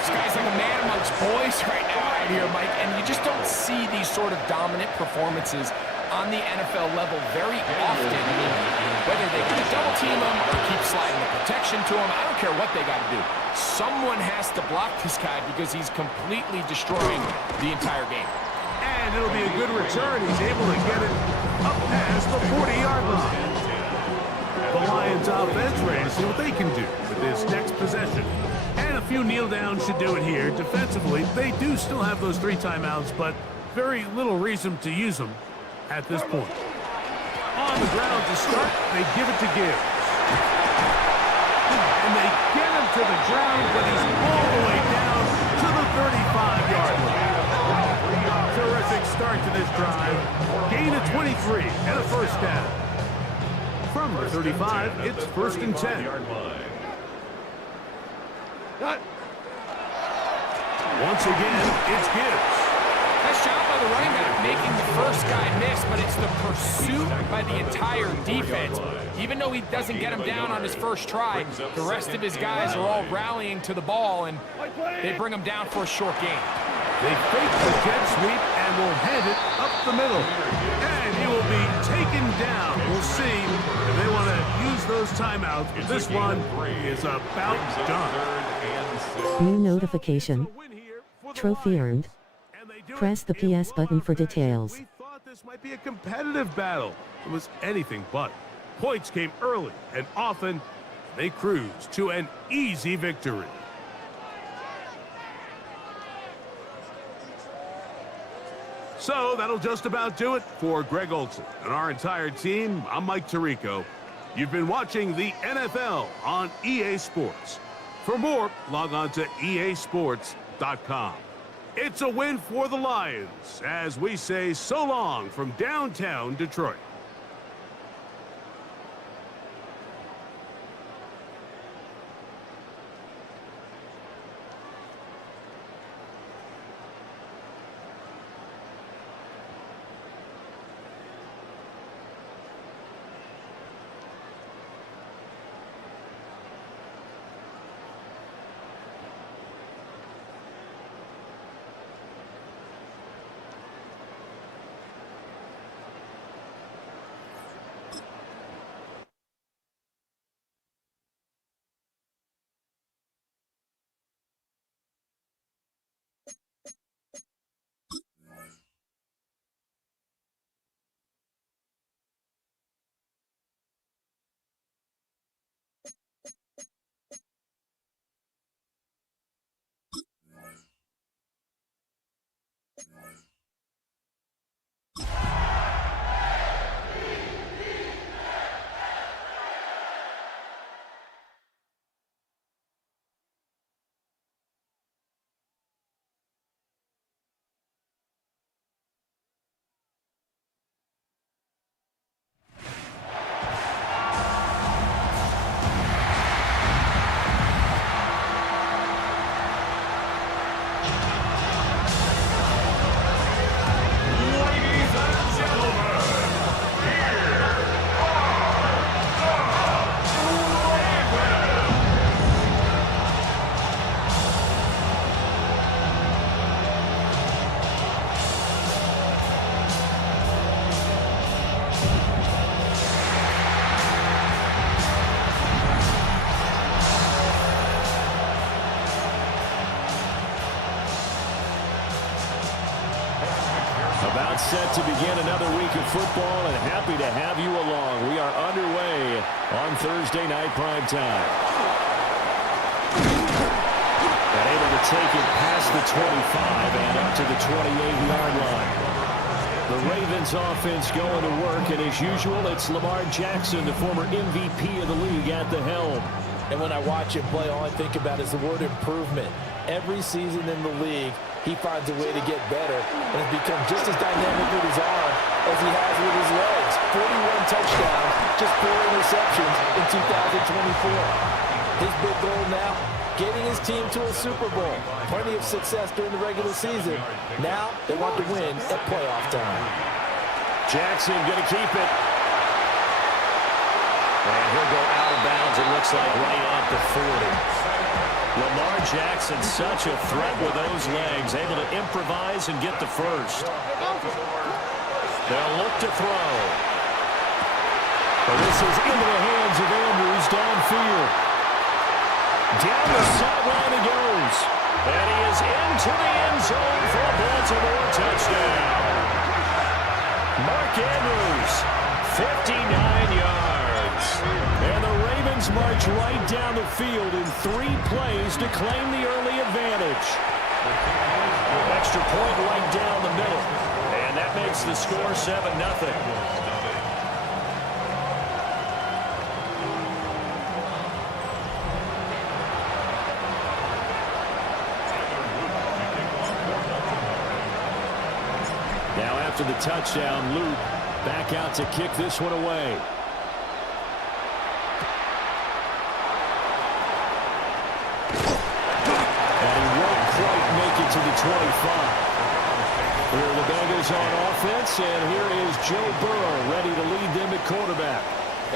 This guy's like a man amongst boys right now out here, Mike, and you just don't see these sort of dominant performances on the NFL level very often. I mean, whether they got to double team him or keep sliding the protection to him, I don't care what they got to do. Someone has to block this guy because he's completely destroying the entire game. And it'll be a good return. He's able to get it up past the 40-yard line. The Lions offense ready to see what they can do with this next possession. And a few kneel downs should do it here. Defensively, they do still have those 3 timeouts, but very little reason to use them at this point. On the ground to start, they give it to Gibbs. And they get him to the ground, but he's all the way down to the 35-yard line. Terrific start to this drive. Gain of 23 and a first down. From the 35, it's 1st and 10. Once again, it's Gibbs. Nice job by the running back making the first guy miss, but it's the pursuit by the entire defense. Even though he doesn't get him down on his first try, the rest of his guys are all rallying to the ball, and they bring him down for a short gain. They fake the jet sweep and will hand it up the middle. And he will be taken down. We'll see if they want to use those timeouts. This one is about done. New notification. Trophy earned. Press the PS button for details. We thought this might be a competitive battle. It was anything but. Points came early and often. They cruised to an easy victory. So that'll just about do it for Greg Olson and our entire team. I'm Mike Tirico. You've been watching the NFL on EA Sports. For more, log on to easports.com. It's a win for the Lions as we say so long from downtown Detroit. About set to begin another week of football, and happy to have you along. We are underway on Thursday night prime time. And able to take it past the 25 and up to the 28-yard line. The Ravens offense going to work, and as usual, it's Lamar Jackson, the former MVP of the league, at the helm. And when I watch him play, all I think about is the word improvement. Every season in the league, he finds a way to get better and has become just as dynamic with his arm as he has with his legs. 41 touchdowns, just 4 interceptions in 2024. His big goal now, getting his team to a Super Bowl. Plenty of success during the regular season. Now they want to win at playoff time. Jackson going to keep it. And he'll go out of bounds, it looks like, right at the 40. Lamar Jackson, such a threat with those legs, able to improvise and get the first. They'll look to throw. But this is into the hands of Andrews downfield. Down the sideline he goes. And he is into the end zone for a Baltimore touchdown. Mark Andrews, 59 yards. And the Ravens march right down the field in 3 plays to claim the early advantage. Extra point right down the middle. And that makes the score 7-0. After the touchdown, Luke back out to kick this one away. Here are the Bengals on offense, and here is Joe Burrow ready to lead them at quarterback.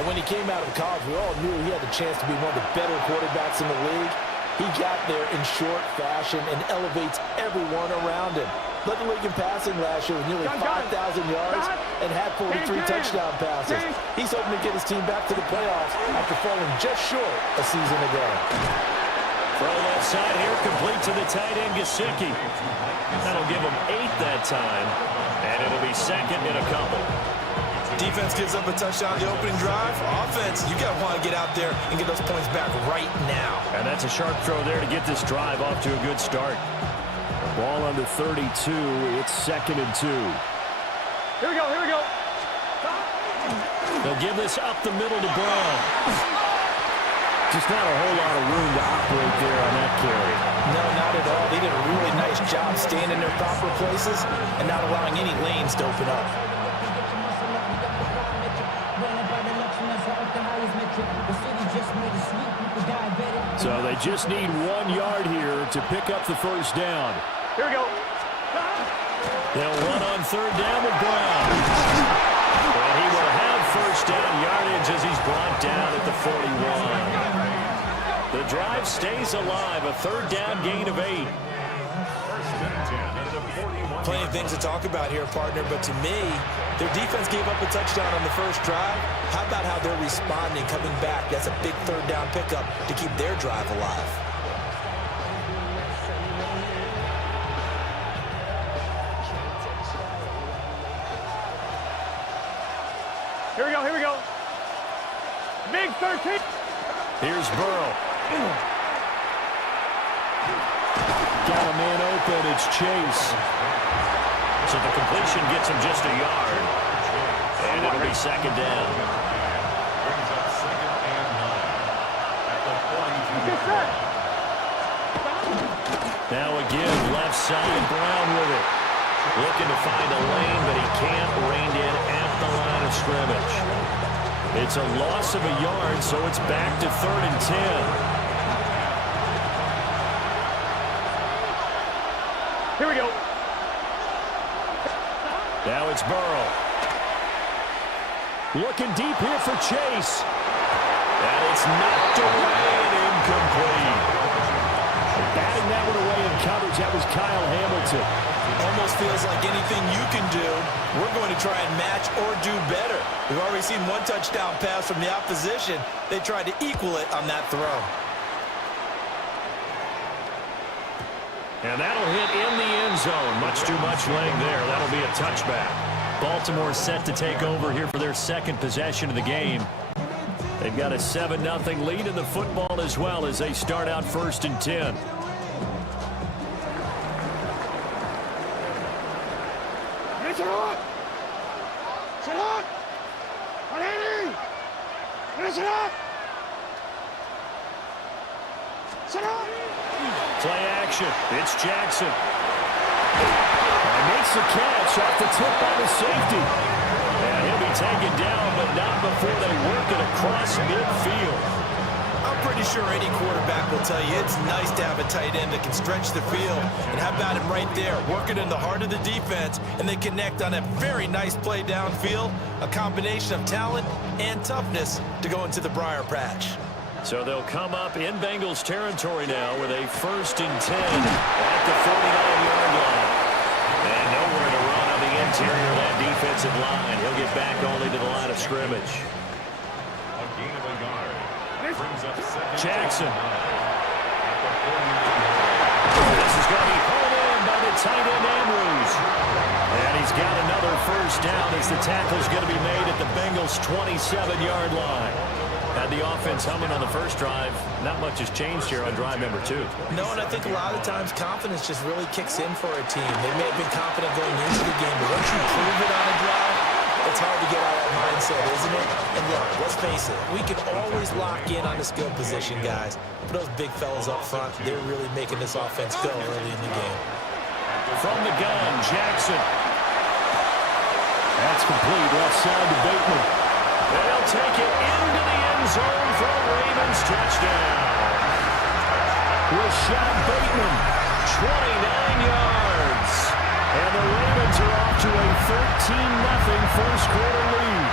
And when he came out of college, we all knew he had the chance to be one of the better quarterbacks in the league. He got there in short fashion and elevates everyone around him. Led the league in passing last year with nearly 5,000 yards and had 43 touchdown passes. He's hoping to get his team back to the playoffs after falling just short a season ago. Throw left side here, complete to the tight end, Gesicki. That'll give him 8 that time, and it'll be second in a couple. Defense gives up a touchdown the opening drive. Offense, you got to want to get out there and get those points back right now. And that's a sharp throw there to get this drive off to a good start. Ball under 32. It's 2nd and 2. Here we go, here we go. They'll give this up the middle to Brown. Just not a whole lot of room to operate there on that carry. No, not at all. They did a really nice job staying in their proper places and not allowing any lanes to open up. So they just need 1 yard here to pick up the first down. Here we go. They'll run on 3rd down with Brown. And he will have first down yardage as he's brought down at the 41. The drive stays alive, a 3rd down gain of 8. Plenty of things to talk about here, partner, but to me, their defense gave up a touchdown on the first drive. How about how they're responding, coming back? That's a big 3rd down pickup to keep their drive alive. Here we go, here we go. Big 13. Here's Burrow. Got a man open, it's Chase. So the completion gets him just a yard. And it'll be 2nd down. Brings up 2nd and 9. At the 42-yard line. Now again, left side, Brown with it. Looking to find a lane, but he can't. Reined in at the line of scrimmage. It's a loss of a yard, so it's back to 3rd and 10. Here we go. Now it's Burrow. Looking deep here for Chase. And it's knocked away and incomplete. Batting that one away in coverage, that was Kyle Hamilton. Almost feels like anything you can do, we're going to try and match or do better. We've already seen 1 touchdown pass from the opposition. They tried to equal it on that throw. And that'll hit in the end zone. Much too much laying there. That'll be a touchback. Baltimore set to take over here for their 2nd possession of the game. They've got a 7-0 lead in the football as well as they start out 1st and 10. Play action. It's Jackson. And makes the catch off the tip by the safety. And he'll be taken down, but not before they work it across midfield. I'm pretty sure any quarterback will tell you it's nice to have a tight end that can stretch the field. And how about him right there, working in the heart of the defense, and they connect on a very nice play downfield, a combination of talent and toughness to go into the briar patch. So they'll come up in Bengals territory now with a 1st and 10 at the 49-yard line. And nowhere to run on the interior of that defensive line. He'll get back only to the line of scrimmage. A gain of a yard. Brings up 2nd. Jackson. This is going to be hauled in by the tight end Andrews. And he's got another first down as the tackle's going to be made at the Bengals' 27-yard line. Had the offense humming on the first drive. Not much has changed here on drive number 2. No, and I think a lot of times confidence just really kicks in for a team. They may have been confident going into the game, but once you prove it on a drive, it's hard to get out of that mindset, isn't it? And look, let's face it, we can always lock in on the skill position, guys. But those big fellas up front, they're really making this offense go early in the game. From the gun, Jackson. That's complete. Left side to Bateman. They'll take it into the end zone for a Ravens touchdown. Rashad Bateman, 29 yards. And the Ravens to a 13-0 first quarter lead.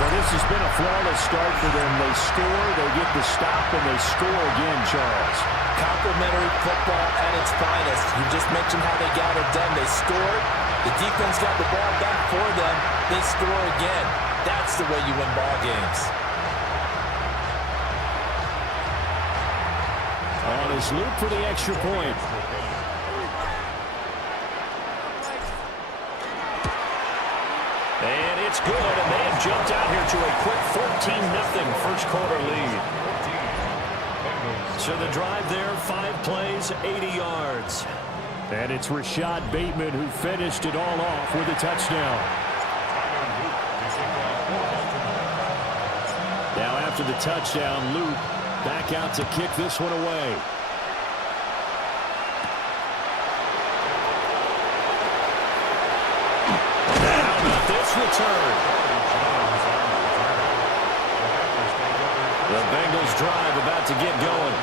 Well, this has been a flawless start for them. They score, they get the stop, and they score again, Charles. Complimentary football at its finest. You just mentioned how they got it done. They scored. The defense got the ball back for them. They score again. That's the way you win ball games. On his loop for the extra point. And it's good, and they have jumped out here to a quick 14-0 first quarter lead. So the drive there, 5 plays, 80 yards. And it's Rashad Bateman who finished it all off with a touchdown. Now after the touchdown, Luke back out to kick this one away. Now about this return. The Bengals drive about to get going.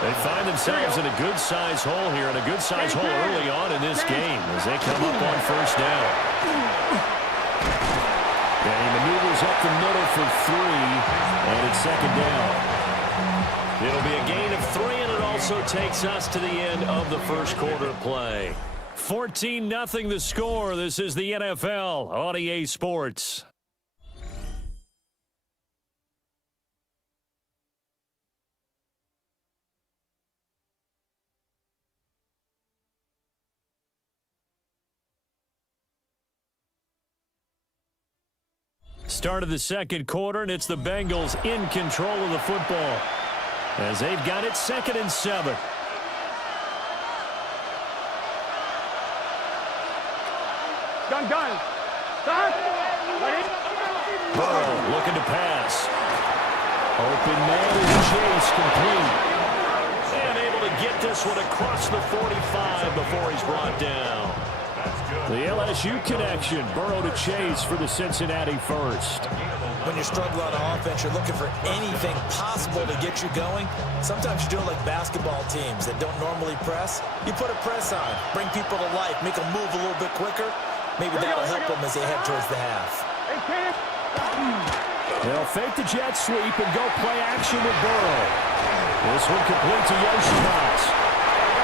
They find themselves in a good-sized hole here, and a good-sized hole early on in this game as they come up on first down. And he maneuvers up the middle for 3, and it's second down. It'll be a gain of 3, and it also takes us to the end of the first quarter play. 14-0 the score. This is the NFL on EA Sports. Start of the second quarter, and it's the Bengals in control of the football as they've got it 2nd and 7. Done. Burrow looking to pass. Open man and Chase complete. And able to get this one across the 45 before he's brought down. The LSU connection. Burrow to Chase for the Cincinnati first. When you struggle on offense, you're looking for anything possible to get you going. Sometimes you're doing like basketball teams that don't normally press. You put a press on, bring people to life, make them move a little bit quicker. Maybe that'll help them as they head towards the half. They'll fake the jet sweep and go play action with Burrow. This one complete to Yoshimas.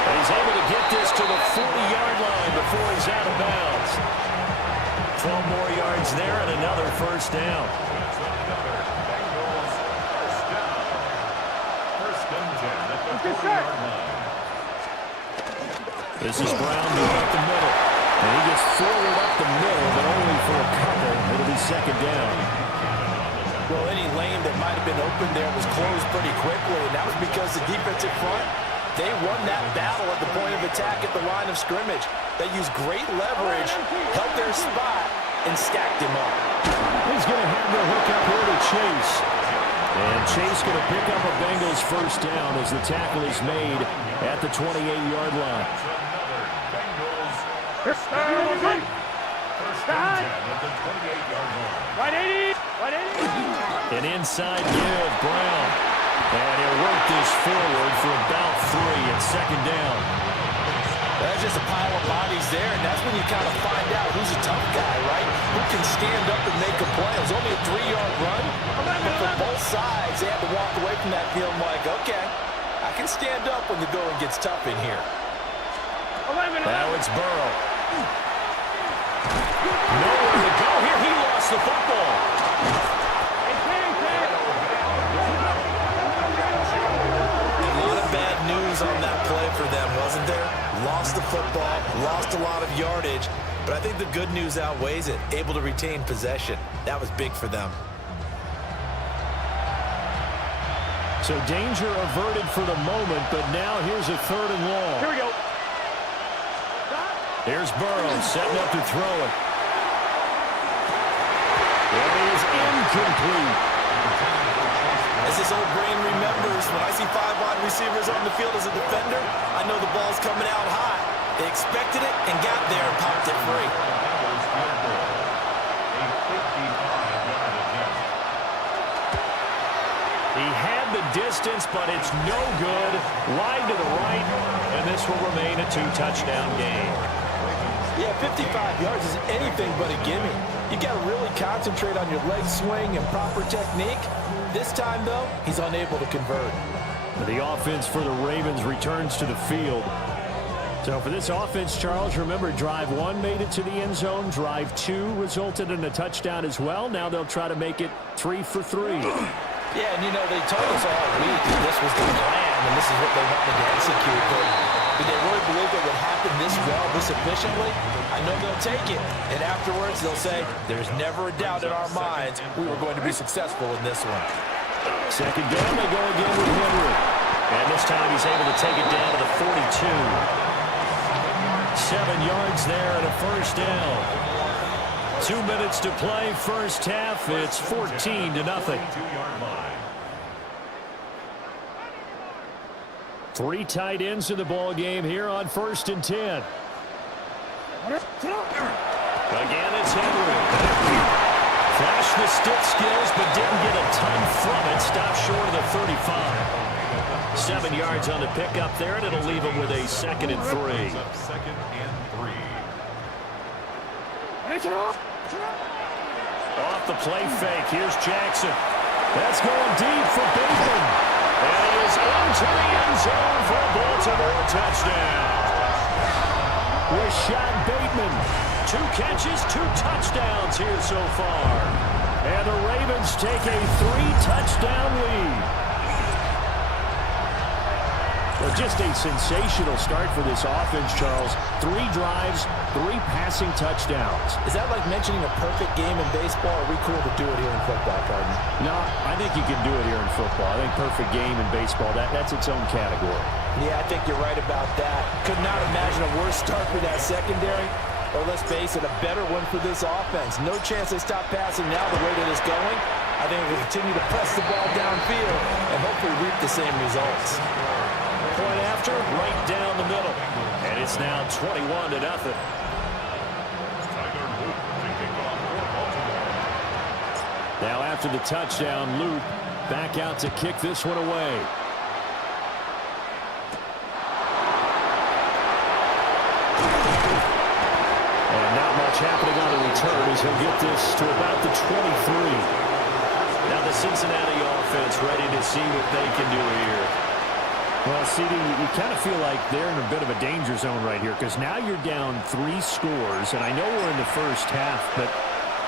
He's able to get this to the 40-yard line before he's out of bounds. 12 more yards there and another first down. This is Brown moving up the middle. And he gets forward up the middle, but only for a couple. It'll be second down. Well, any lane that might have been open there was closed pretty quickly, and that was because the defensive front, they won that battle at the point of attack at the line of scrimmage. They used great leverage, held their spot, and stacked him up. He's going to have the hook up here to Chase. And Chase going to pick up a Bengals first down as the tackle is made at the 28-yard line. An inside give, Brown. And he'll work this forward for about 3 at second down. That's just a pile of bodies there, and that's when you kind of find out who's a tough guy, right? Who can stand up and make a play. It was only a 3-yard run, but for both sides, they had to walk away from that feeling like, okay, I can stand up when the going gets tough in here. Now it's Burrow. Nowhere to go here. He lost the football. A lot of bad news on that play for them, wasn't there? Lost the football, lost a lot of yardage, but I think the good news outweighs it. Able to retain possession. That was big for them. So danger averted for the moment, but now here's a 3rd and long. Here we go. Here's Burrow setting up to throw it. It is incomplete. As his old brain remembers, when I see 5 wide receivers on the field as a defender, I know the ball's coming out high. They expected it and got there and popped it free. He had the distance, but it's no good. Wide to the right, and this will remain a two-touchdown game. Yeah, 55 yards is anything but a gimme. You got to really concentrate on your leg swing and proper technique. This time, though, he's unable to convert. The offense for the Ravens returns to the field. So for this offense, Charles, remember, drive 1 made it to the end zone. Drive 2 resulted in a touchdown as well. Now they'll try to make it 3 for 3. Yeah, and you know, they told us all week that this was the plan and this is what they wanted to execute. But did they really believe it would happen this well, this efficiently? I know they'll take it. And afterwards, they'll say, there's never a doubt in our minds we were going to be successful in this one. Second down, they go again with Henry. And this time he's able to take it down to the 42. 7 yards there and a first down. 2 minutes to play, first half. It's 14-0. 3 tight ends in the ball game here on 1st and 10. Again, it's Henry. Flashed the stick skills, but didn't get a ton from it. Stopped short of the 35. 7 yards on the pickup there, and it'll leave him with a 2nd and 3. Off the play fake. Here's Jackson. That's going deep for Bateman. And he is into the end zone for a Baltimore touchdown. Rashad Bateman. 2 catches, 2 touchdowns here so far. And the Ravens take a 3-touchdown lead. Well, just a sensational start for this offense, Charles. 3 drives, 3 passing touchdowns. Is that like mentioning a perfect game in baseball, or are we cool to do it here in football, Cardin? No, I think you can do it here in football. I think perfect game in baseball, that's its own category. Yeah, I think you're right about that. Could not imagine a worse start for that secondary, or let's face it, a better one for this offense. No chance they stop passing now the way that it's going. I think we'll continue to press the ball downfield and hopefully reap the same results. Point after, right down the middle. And it's now 21-0. Now after the touchdown, Luke back out to kick this one away. And not much happening on the return as he'll get this to about the 23. Now the Cincinnati offense ready to see what they can do here. Well, CD, you kind of feel like they're in a bit of a danger zone right here because now you're down 3 scores, and I know we're in the first half, but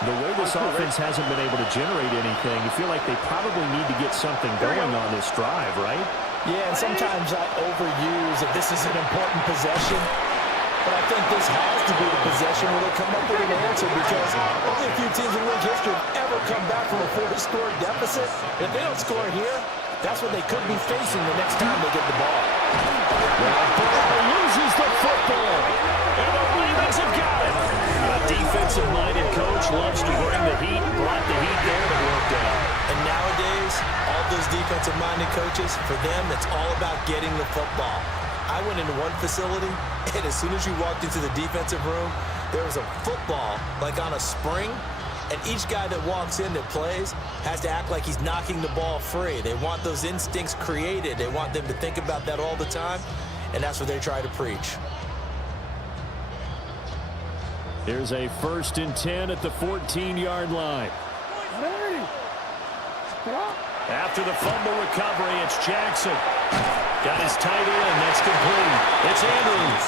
the way this offense hasn't been able to generate anything, you feel like they probably need to get something going on this drive, right? Yeah, and sometimes I overuse that this is an important possession, but I think this has to be the possession where they come up with an answer because only a few teams in league history have ever come back from a 4-score deficit. If they don't score here, that's what they could be facing the next time they get the ball. Loses the football. And the Ravens have got it. A defensive-minded coach loves to bring the heat. Brought the heat there and it worked out. And nowadays, all those defensive-minded coaches, for them, it's all about getting the football. I went into one facility, and as soon as you walked into the defensive room, there was a football, like on a spring, and each guy that walks in that plays has to act like he's knocking the ball free. They want those instincts created. They want them to think about that all the time, and that's what they try to preach. Here's a 1st and 10 at the 14-yard line. After the fumble recovery, it's Jackson. Got his tight end. That's complete. It's Andrews.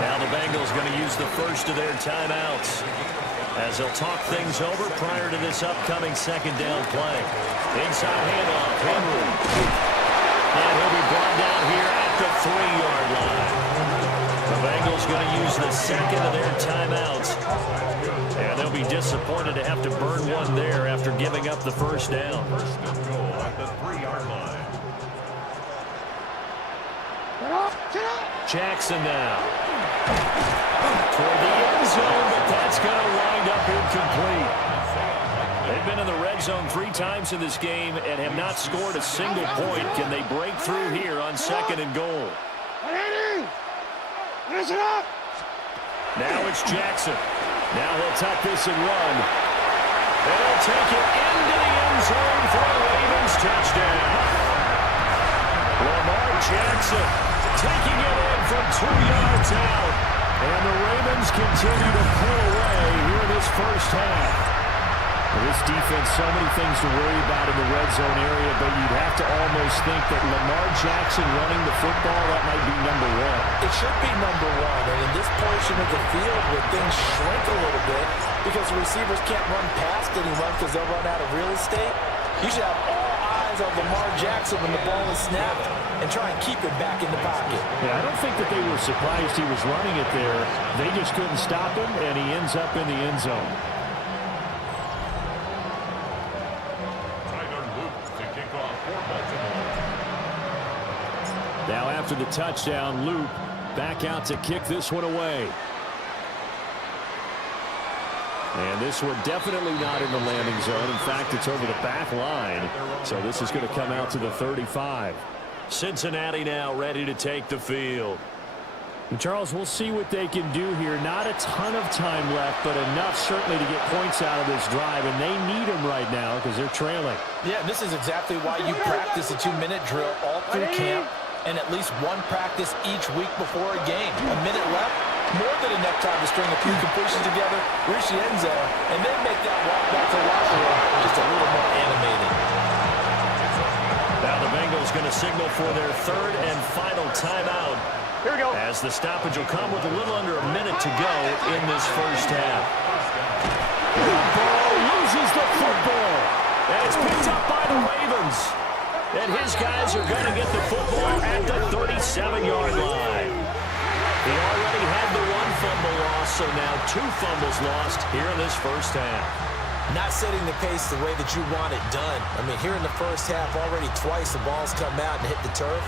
Now the Bengals going to use the first of their timeouts as they'll talk things over prior to this upcoming 2nd down play. Inside handoff, Henry. And he'll be brought down here at the 3-yard line. The Bengals going to use the 2nd of their timeouts. And they'll be disappointed to have to burn one there after giving up the 1st down. 1st and goal at the 3-yard line. Jackson now. Toward the end zone, but that's going to wind up incomplete. They've been in the red zone 3 times in this game and have not scored a single point. Can they break through here on 2nd and goal? Now it's Jackson. Now he'll tuck this and run. And he'll take it into the end zone for a Ravens touchdown. Lamar Jackson taking it in from 2 yards out. And the Ravens continue to pull away here in this first half. This defense, so many things to worry about in the red zone area, but you'd have to almost think that Lamar Jackson running the football, that might be number one. It should be number one, and in this portion of the field where things shrink a little bit because the receivers can't run past anyone because they'll run out of real estate, you should have all eyes on Lamar Jackson when the ball is snapped and try and keep it back in the pocket. Yeah, I don't think that they were surprised he was running it there. They just couldn't stop him, and he ends up in the end zone. Now after the touchdown, Luke back out to kick this one away. And this one definitely not in the landing zone. In fact, it's over the back line. So this is going to come out to the 35. Cincinnati now ready to take the field. And Charles, we'll see what they can do here. Not a ton of time left, but enough certainly to get points out of this drive. And they need them right now because they're trailing. Yeah, this is exactly why you practice a 2-minute drill all through camp. And at least one practice each week before a game. A minute left, more than enough time to string a few completions together, reach the end zone, and then make that walk back to the locker room just a little more animated. Now the Bengals going to signal for their third and final timeout. Here we go. As the stoppage will come with a little under a minute to go in this first half. Burrow loses the football. And it's picked up by the Ravens. And his guys are going to get the football at the 37-yard line. He already had the one fumble loss, so now 2 fumbles lost here in this first half. Not setting the pace the way that you want it done. I mean, here in the first half, already twice the ball's come out and hit the turf.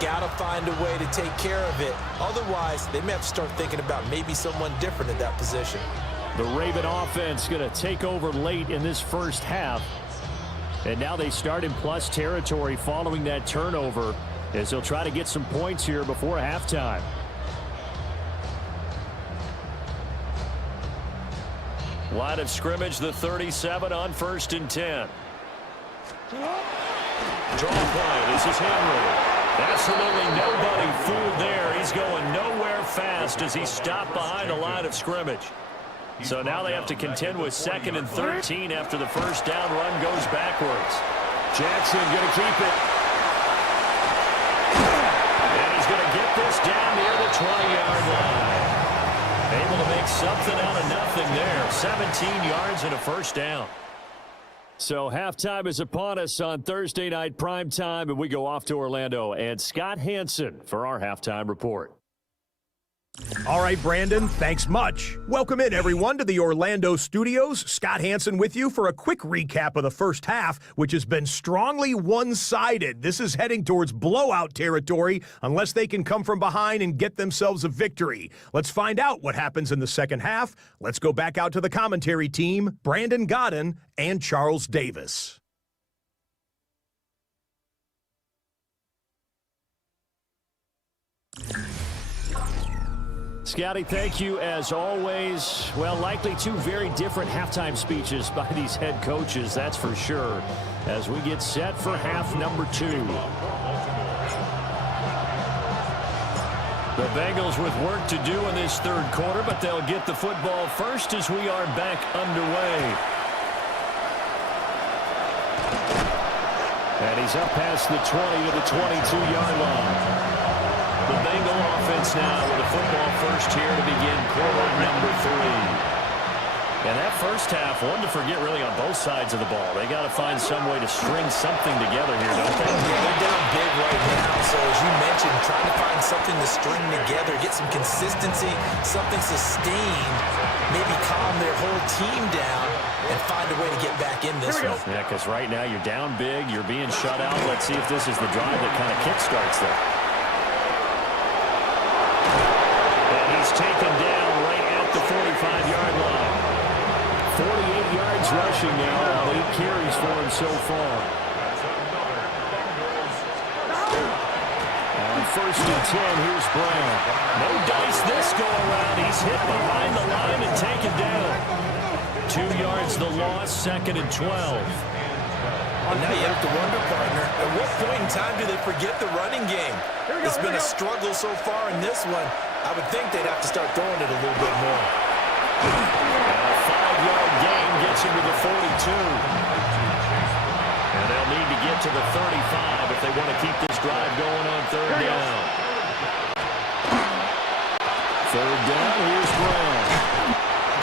Got to find a way to take care of it. Otherwise, they may have to start thinking about maybe someone different at that position. The Raven offense going to take over late in this first half. And now they start in plus territory following that turnover as they'll try to get some points here before halftime. Line of scrimmage, the 37 on 1st and 10. Draw play. This is Henry. Absolutely nobody fooled there. He's going nowhere fast as he stopped behind the line of scrimmage. So now they have to contend with 2nd and 13 after the first down run goes backwards. Jackson going to keep it. And he's going to get this down near the 20-yard line. Able to make something out of nothing there. 17 yards and a first down. So halftime is upon us on Thursday night primetime, and we go off to Orlando. And Scott Hansen for our halftime report. All right, Brandon, thanks much. Welcome in, everyone, to the Orlando studios. Scott Hansen with you for a quick recap of the first half, which has been strongly one-sided. This is heading towards blowout territory unless they can come from behind and get themselves a victory. Let's find out what happens in the second half. Let's go back out to the commentary team, Brandon Godden and Charles Davis. Scotty, thank you as always. Well, likely 2 very different halftime speeches by these head coaches, that's for sure, as we get set for half number 2. The Bengals with work to do in this third quarter, but they'll get the football first as we are back underway. And he's up past the 20 to the 22-yard line. The Bengal offense now with the football first here to begin quarter number 3. And that first half, one to forget really on both sides of the ball. They got to find some way to string something together here, don't they? Yeah, they're down big right now. So as you mentioned, trying to find something to string together, get some consistency, something sustained, maybe calm their whole team down and find a way to get back in this one. Yeah, because right now you're down big, you're being shut out. Let's see if this is the drive that kind of kickstarts them. He's taken down right at the 45-yard line. 48 yards rushing now, 8 carries for him so far. On 1st and 10, here's Brown. No dice this go around. He's hit behind the line and taken down. 2 yards the loss, 2nd and 12. And now you have to wonder, partner, at what point in time do they forget the running game? It's been a struggle so far in this one. I would think they'd have to start throwing it a little bit more. A 5-yard gain gets him to the 42. And they'll need to get to the 35 if they want to keep this drive going on third down. Third down, here's Brown.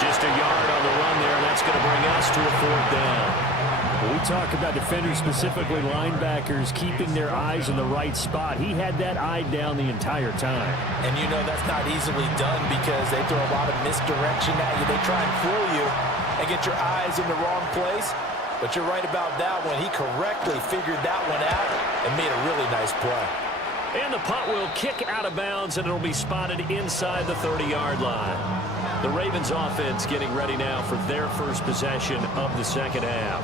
Just a yard on the run there, and that's going to bring us to a fourth down. When we talk about defenders, specifically linebackers, keeping their eyes in the right spot, he had that eye down the entire time. And you know that's not easily done because they throw a lot of misdirection at you. They try and fool you and get your eyes in the wrong place. But you're right about that one. He correctly figured that one out and made a really nice play. And the punt will kick out of bounds, and it'll be spotted inside the 30-yard line. The Ravens offense getting ready now for their first possession of the second half.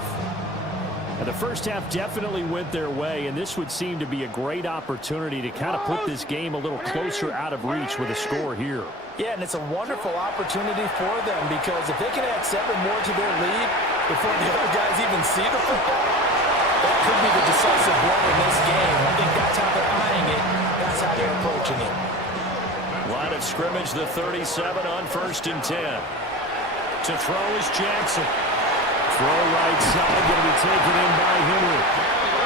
And the first half definitely went their way, and this would seem to be a great opportunity to kind of put this game a little closer out of reach with a score here. Yeah, and it's a wonderful opportunity for them because if they can add 7 more to their lead before the other guys even see the football, that could be the decisive blow in this game. I think that's how they're eyeing it. That's how they're approaching it. Line of scrimmage, the 37 on 1st and 10. To throw is Jackson. Throw right side, going to be taken in by Henry.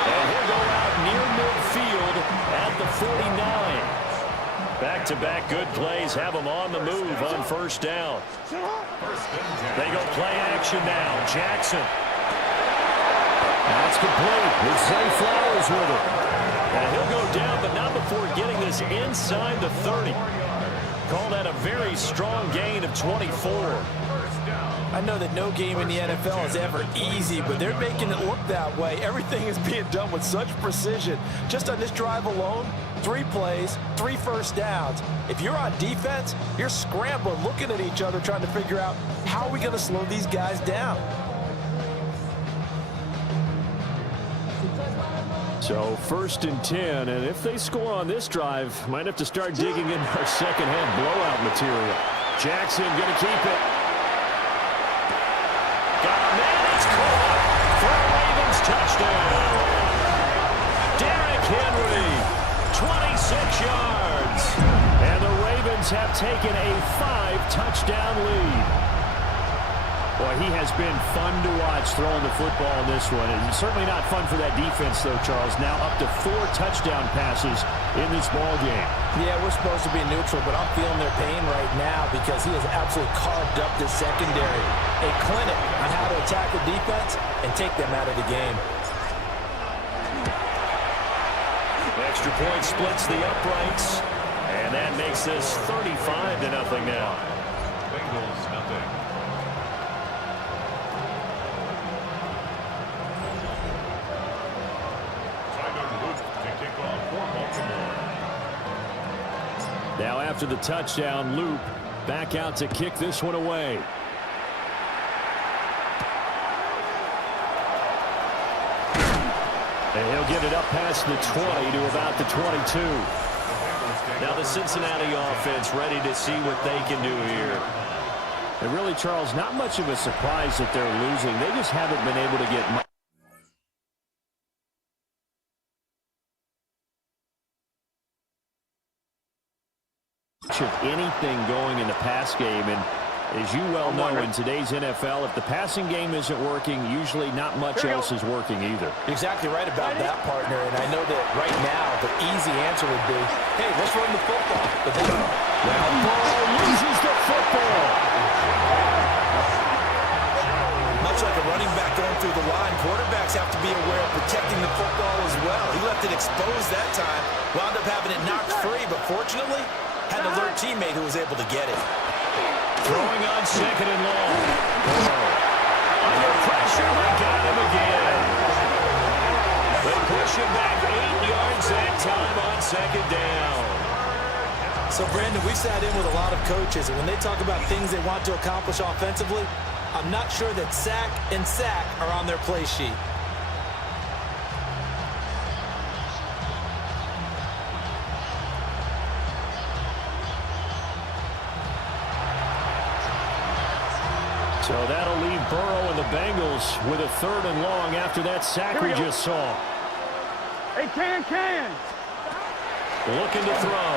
And he'll go out near midfield at the 49. Back-to-back good plays have them on the move on 1st down. They go play action now. Jackson. That's complete with Zay Flowers with it. And he'll go down, but not before getting this inside the 30. Call that a very strong gain of 24. I know that no game in the NFL is ever easy, but they're making it look that way. Everything is being done with such precision. Just on this drive alone, 3 plays, 3 first downs. If you're on defense, you're scrambling, looking at each other, trying to figure out how are we going to slow these guys down. So 1st and 10, and if they score on this drive, might have to start digging in our second half blowout material. Jackson going to keep it. Got a man, it's caught for a Ravens touchdown. Derrick Henry, 26 yards. And the Ravens have taken a 5-touchdown lead. Boy, he has been fun to watch throwing the football in this one. And certainly not fun for that defense, though, Charles. Now up to 4 touchdown passes in this ball game. Yeah, we're supposed to be neutral, but I'm feeling their pain right now because he has absolutely carved up this secondary. A clinic on how to attack the defense and take them out of the game. Extra point splits the uprights, and that makes this 35-0 now. Bengals nothing. Now after the touchdown, Loop back out to kick this one away. And he'll get it up past the 20 to about the 22. Now the Cincinnati offense ready to see what they can do here. And really, Charles, not much of a surprise that they're losing. They just haven't been able to get much of anything going in the pass game. And as you well know, in today's NFL, if the passing game isn't working, usually not much else is working either. You're exactly right about that, partner. And I know that right now the easy answer would be, hey, let's run the football. But then, well, Ball loses the football. Much like a running back going through the line, quarterbacks have to be aware of protecting the football as well. He left it exposed that time, wound up having it knocked free, but fortunately, had an alert teammate who was able to get it. Throwing on 2nd and long. Under pressure, they got him again. They push him back 8 yards that time on 2nd down. So, Brandon, we've sat in with a lot of coaches, and when they talk about things they want to accomplish offensively, I'm not sure that sack and sack are on their play sheet. So that'll leave Burrow and the Bengals with a 3rd and long after that sack we just saw. Hey, Can. Looking to throw.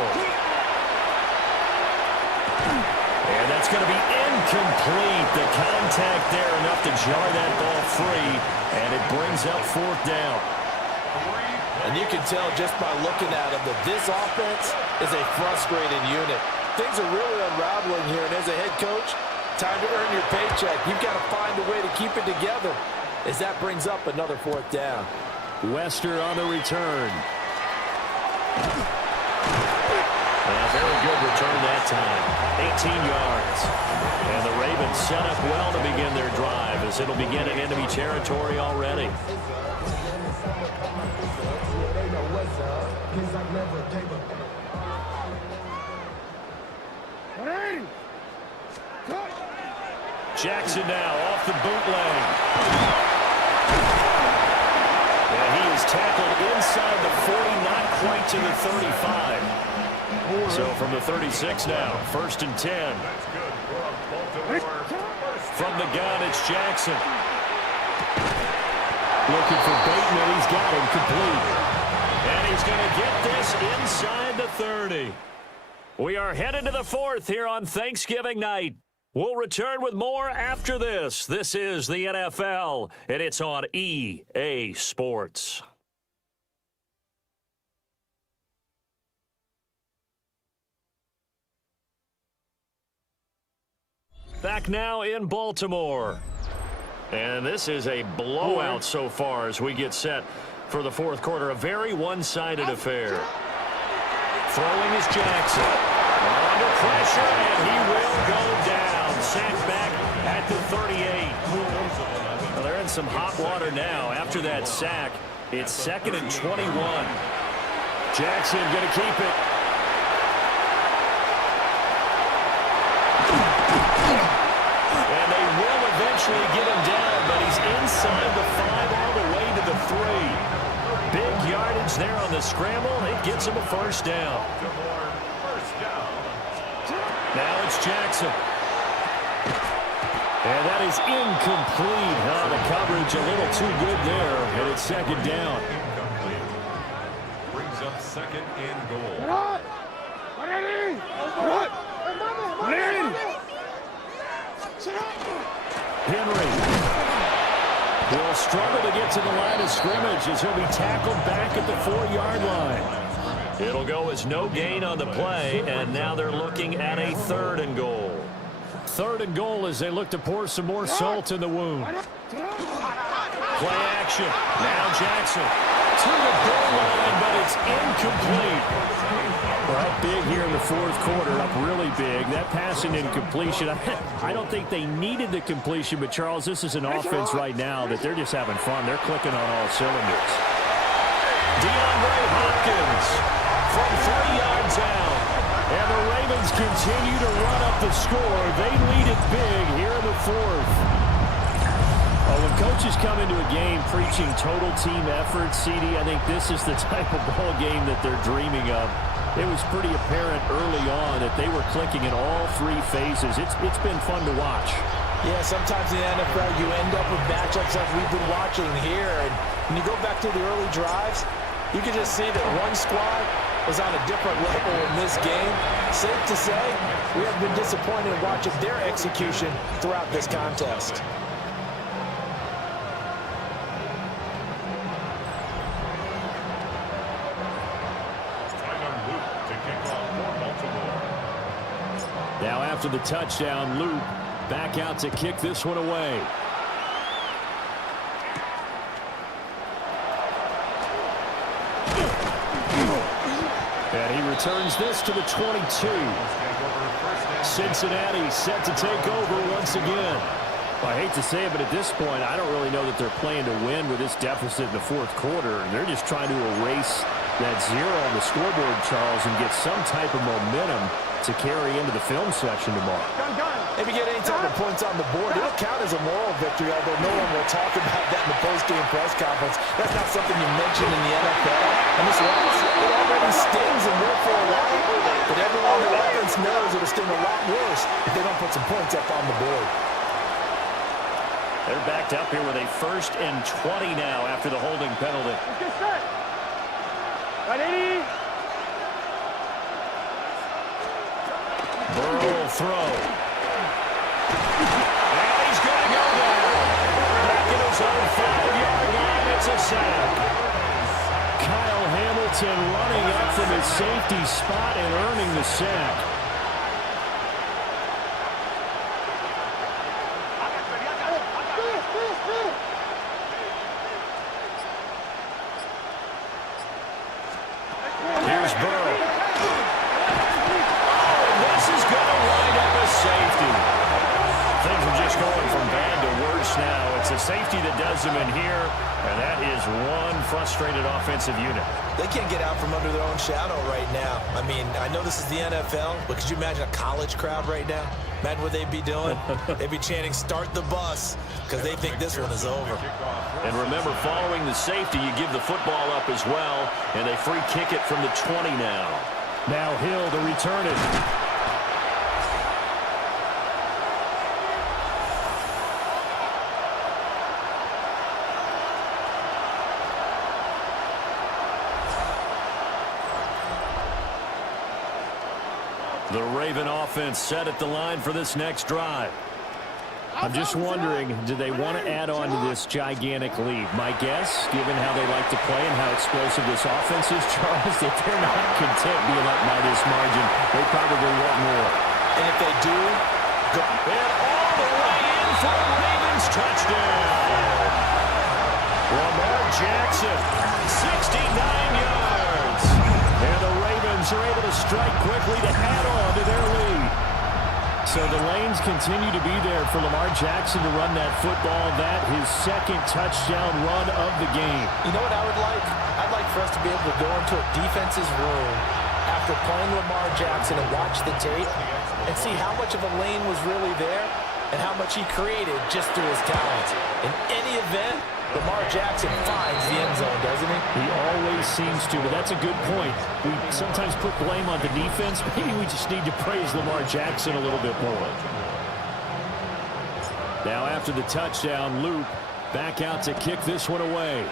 And that's going to be incomplete. The contact there enough to jar that ball free, and it brings up 4th down. And you can tell just by looking at him that this offense is a frustrated unit. Things are really unraveling here, and as a head coach, time to earn your paycheck. You've got to find a way to keep it together as that brings up another 4th down. Wester on the return. A very good return that time. 18 yards. And the Ravens set up well to begin their drive as it'll begin in enemy territory already. Jackson now off the bootleg. And he is tackled inside the 40, not quite to the 35. So from the 36 now, 1st and 10. From the gun, it's Jackson. Looking for Bateman, he's got him complete. And he's going to get this inside the 30. We are headed to the 4th here on Thanksgiving night. We'll return with more after this. This is the NFL, and it's on EA Sports. Back now in Baltimore. And this is a blowout so far as we get set for the 4th quarter. A very one-sided affair. Throwing is Jackson. Under pressure, and he will go down. Sacked back at the 38. Well, they're in some hot water now. After that sack, it's 2nd and 21. Jackson going to keep it. And they will eventually get him down, but he's inside the 5 all the way to the 3. Big yardage there on the scramble. It gets him a 1st down. Now it's Jackson. And that is incomplete. The coverage a little too good there, and it's 2nd down. Brings up 2nd and goal. Henry will struggle to get to the line of scrimmage as he'll be tackled back at the 4-yard line. It'll go as no gain on the play, and now they're looking at a 3rd and goal. 3rd and goal as they look to pour some more salt in the wound. Play action. Now Jackson to the goal line, but it's incomplete. Well, up big here in the 4th quarter, up really big. That passing incompletion, I don't think they needed the completion, but Charles, this is an offense right now that they're just having fun. They're clicking on all cylinders. DeAndre Hopkins from 3 yards out. And the Ravens continue to run up the score. They lead it big here in the 4th. When coaches come into a game preaching total team effort, CD, I think this is the type of ball game that they're dreaming of. It was pretty apparent early on that they were clicking in all 3 phases. It's been fun to watch. Yeah, sometimes in the NFL you end up with matchups like we've been watching here. And when you go back to the early drives, you can just see that one squad was on a different level in this game. Safe to say, we have been disappointed in watching their execution throughout this contest. Now after the touchdown, Luke back out to kick this one away. And he returns this to the 22. Cincinnati set to take over once again. Well, I hate to say it, but at this point, I don't really know that they're playing to win with this deficit in the 4th quarter. They're just trying to erase that 0 on the scoreboard, Charles, and get some type of momentum to carry into the film section tomorrow. If you get any type of points on the board, it'll count as a moral victory, although no one will talk about that in the post-game press conference. That's not something you mention in the NFL. And this loss, it already stings and will for a while. But everyone on the offense knows it'll sting a lot worse if they don't put some points up on the board. They're backed up here with a 1st and 20 now after the holding penalty. Let's get set. Right, 80. Burrow will throw. And he's going to go down. Back at his own 5-yard line. It's a sack. Kyle Hamilton running up from his safety spot and earning the sack. Here's Burrow. Oh, this is going to wind up a safety. Things are just going from bad to worse now. It's a safety that does them in here, and that is one frustrated offensive unit. They can't get out from under their own shadow right now. I mean, I know this is the NFL, but could you imagine a college crowd right now? Imagine what they'd be doing. They'd be chanting, "Start the bus," because they think this one is over. And remember, following the safety, you give the football up as well, and they free kick it from the 20 now. Now Hill to return it. The Raven offense set at the line for this next drive. I'm just wondering, do they want to add on to this gigantic lead? My guess, given how they like to play and how explosive this offense is, Charles, that they're not content being up by this margin. They probably want more. And if they do, go. And all the way in for a Ravens touchdown. Lamar Jackson, 69 yards. And the Ravens are able to strike quickly to add on to their lead. So the lanes continue to be there for Lamar Jackson to run that football. That his 2nd touchdown run of the game. You know what I would like? I'd like for us to be able to go into a defense's room after playing Lamar Jackson and watch the tape and see how much of a lane was really there and how much he created just through his talents. In any event, Lamar Jackson finds the end zone, doesn't he? He always seems to, but that's a good point. We sometimes put blame on the defense. Maybe we just need to praise Lamar Jackson a little bit more. Now after the touchdown, Loop back out to kick this one away.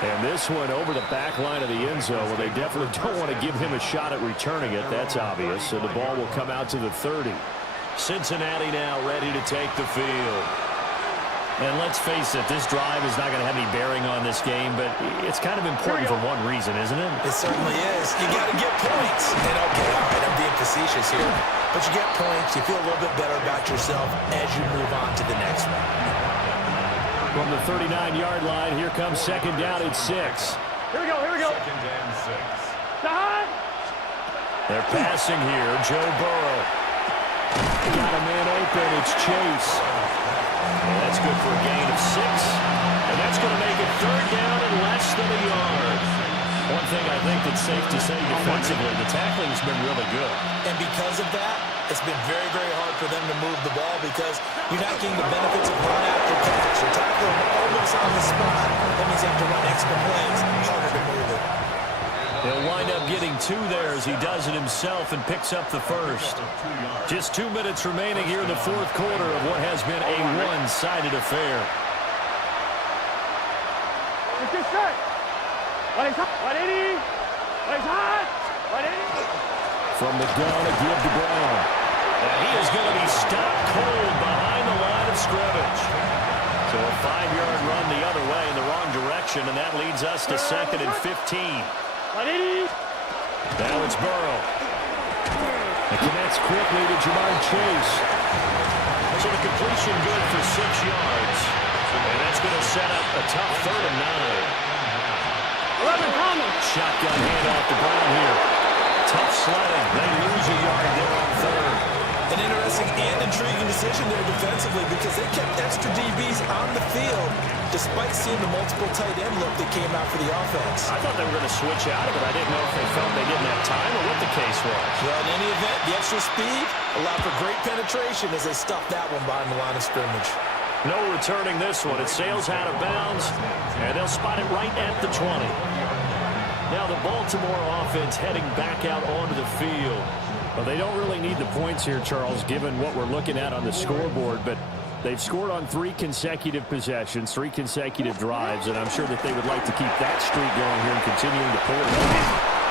And this one over the back line of the end zone. Well, they definitely don't want to give him a shot at returning it. That's obvious. So the ball will come out to the 30. Cincinnati now ready to take the field. And let's face it, this drive is not going to have any bearing on this game, but it's kind of important for one reason, isn't it? It certainly is. You got to get points. And okay, all right, I'm being facetious here. But you get points, you feel a little bit better about yourself as you move on to the next one. From the 39-yard line, here comes 2nd down at 6. Here we go, here we go. 2nd and 6. They're passing here, Joe Burrow. Got a man open, it's Chase. And that's good for a gain of 6. And that's going to make it 3rd down and less than a yard. One thing I think that's safe to say defensively, the tackling's been really good. And because of that, it's been very, very hard for them to move the ball because you're not getting the benefits of run after catch. You're tackling almost on the spot. That means you have to run extra plays. Harder to move it. He'll wind up getting 2 there as he does it himself and picks up the 1st. Just 2 minutes remaining here in the 4th quarter of what has been a one-sided affair. Let's get set. 180. 180. From the gun, a give to Brown. And he is going to be stopped cold behind the line of scrimmage. So a 5-yard run the other way in the wrong direction, and that leads us to 2nd and 15. Now it's Burrow. It connects quickly to Jamar Chase. So the completion good for 6 yards. And that's going to set up a tough 3rd and 9. Shotgun handoff to Brown here. Tough sledding. They lose a yard there on 3rd. An interesting and intriguing decision there defensively because they kept extra DBs on the field despite seeing the multiple tight end look that came out for the offense. I thought they were going to switch out of it. I didn't know if they felt they didn't have time or what the case was. Well, in any event, the extra speed allowed for great penetration as they stuffed that one behind the line of scrimmage. No returning this one. It sails out of bounds, and they'll spot it right at the 20. Now the Baltimore offense heading back out onto the field. Well, they don't really need the points here, Charles, given what we're looking at on the scoreboard, but they've scored on 3 consecutive possessions, 3 consecutive drives, and I'm sure that they would like to keep that streak going here and continuing to pull it on.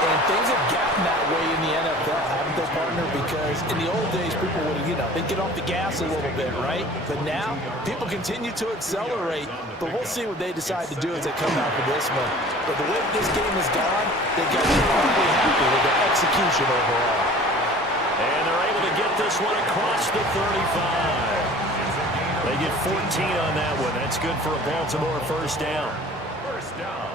And things have gotten that way in the NFL, haven't they, partner? Because in the old days, people would, they'd get off the gas a little bit, right? But now, people continue to accelerate. But we'll see what they decide to do as they come out for this one. But the way this game has gone, they've got to be awfully happy with their execution overall. And they're able to get this one across the 35. They get 14 on that one. That's good for a Baltimore first down. First down.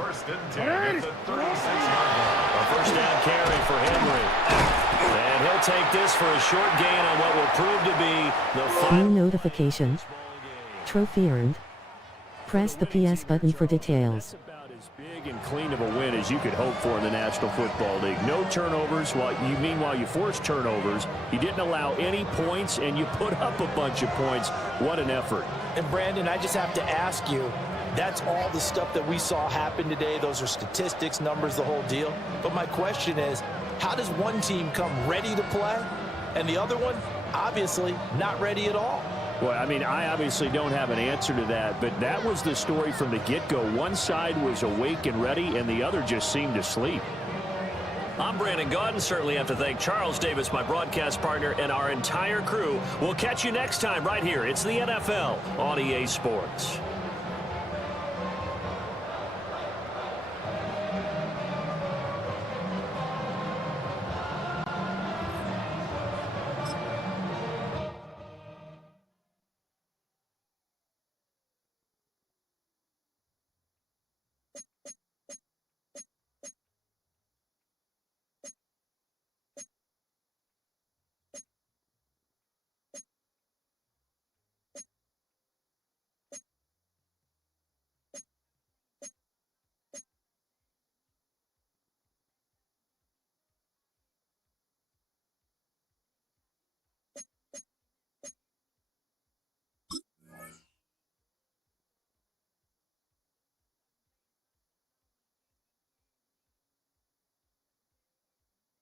First and 10 at the 36-yard line. A first down carry for Henry. And he'll take this for a short gain on what will prove to be the final. New notification. Trophy earned. Press the PS button for details. That's about as big and clean of a win as you could hope for in the National Football League. No turnovers. Meanwhile, you forced turnovers. You didn't allow any points, and you put up a bunch of points. What an effort. And, Brandon, I just have to ask you, that's all the stuff that we saw happen today. Those are statistics, numbers, the whole deal. But my question is, how does one team come ready to play and the other one, obviously, not ready at all? Well, I mean, I obviously don't have an answer to that, but that was the story from the get-go. One side was awake and ready, and the other just seemed to sleep. I'm Brandon Gaudin. Certainly have to thank Charles Davis, my broadcast partner, and our entire crew. We'll catch you next time right here. It's the NFL on EA Sports.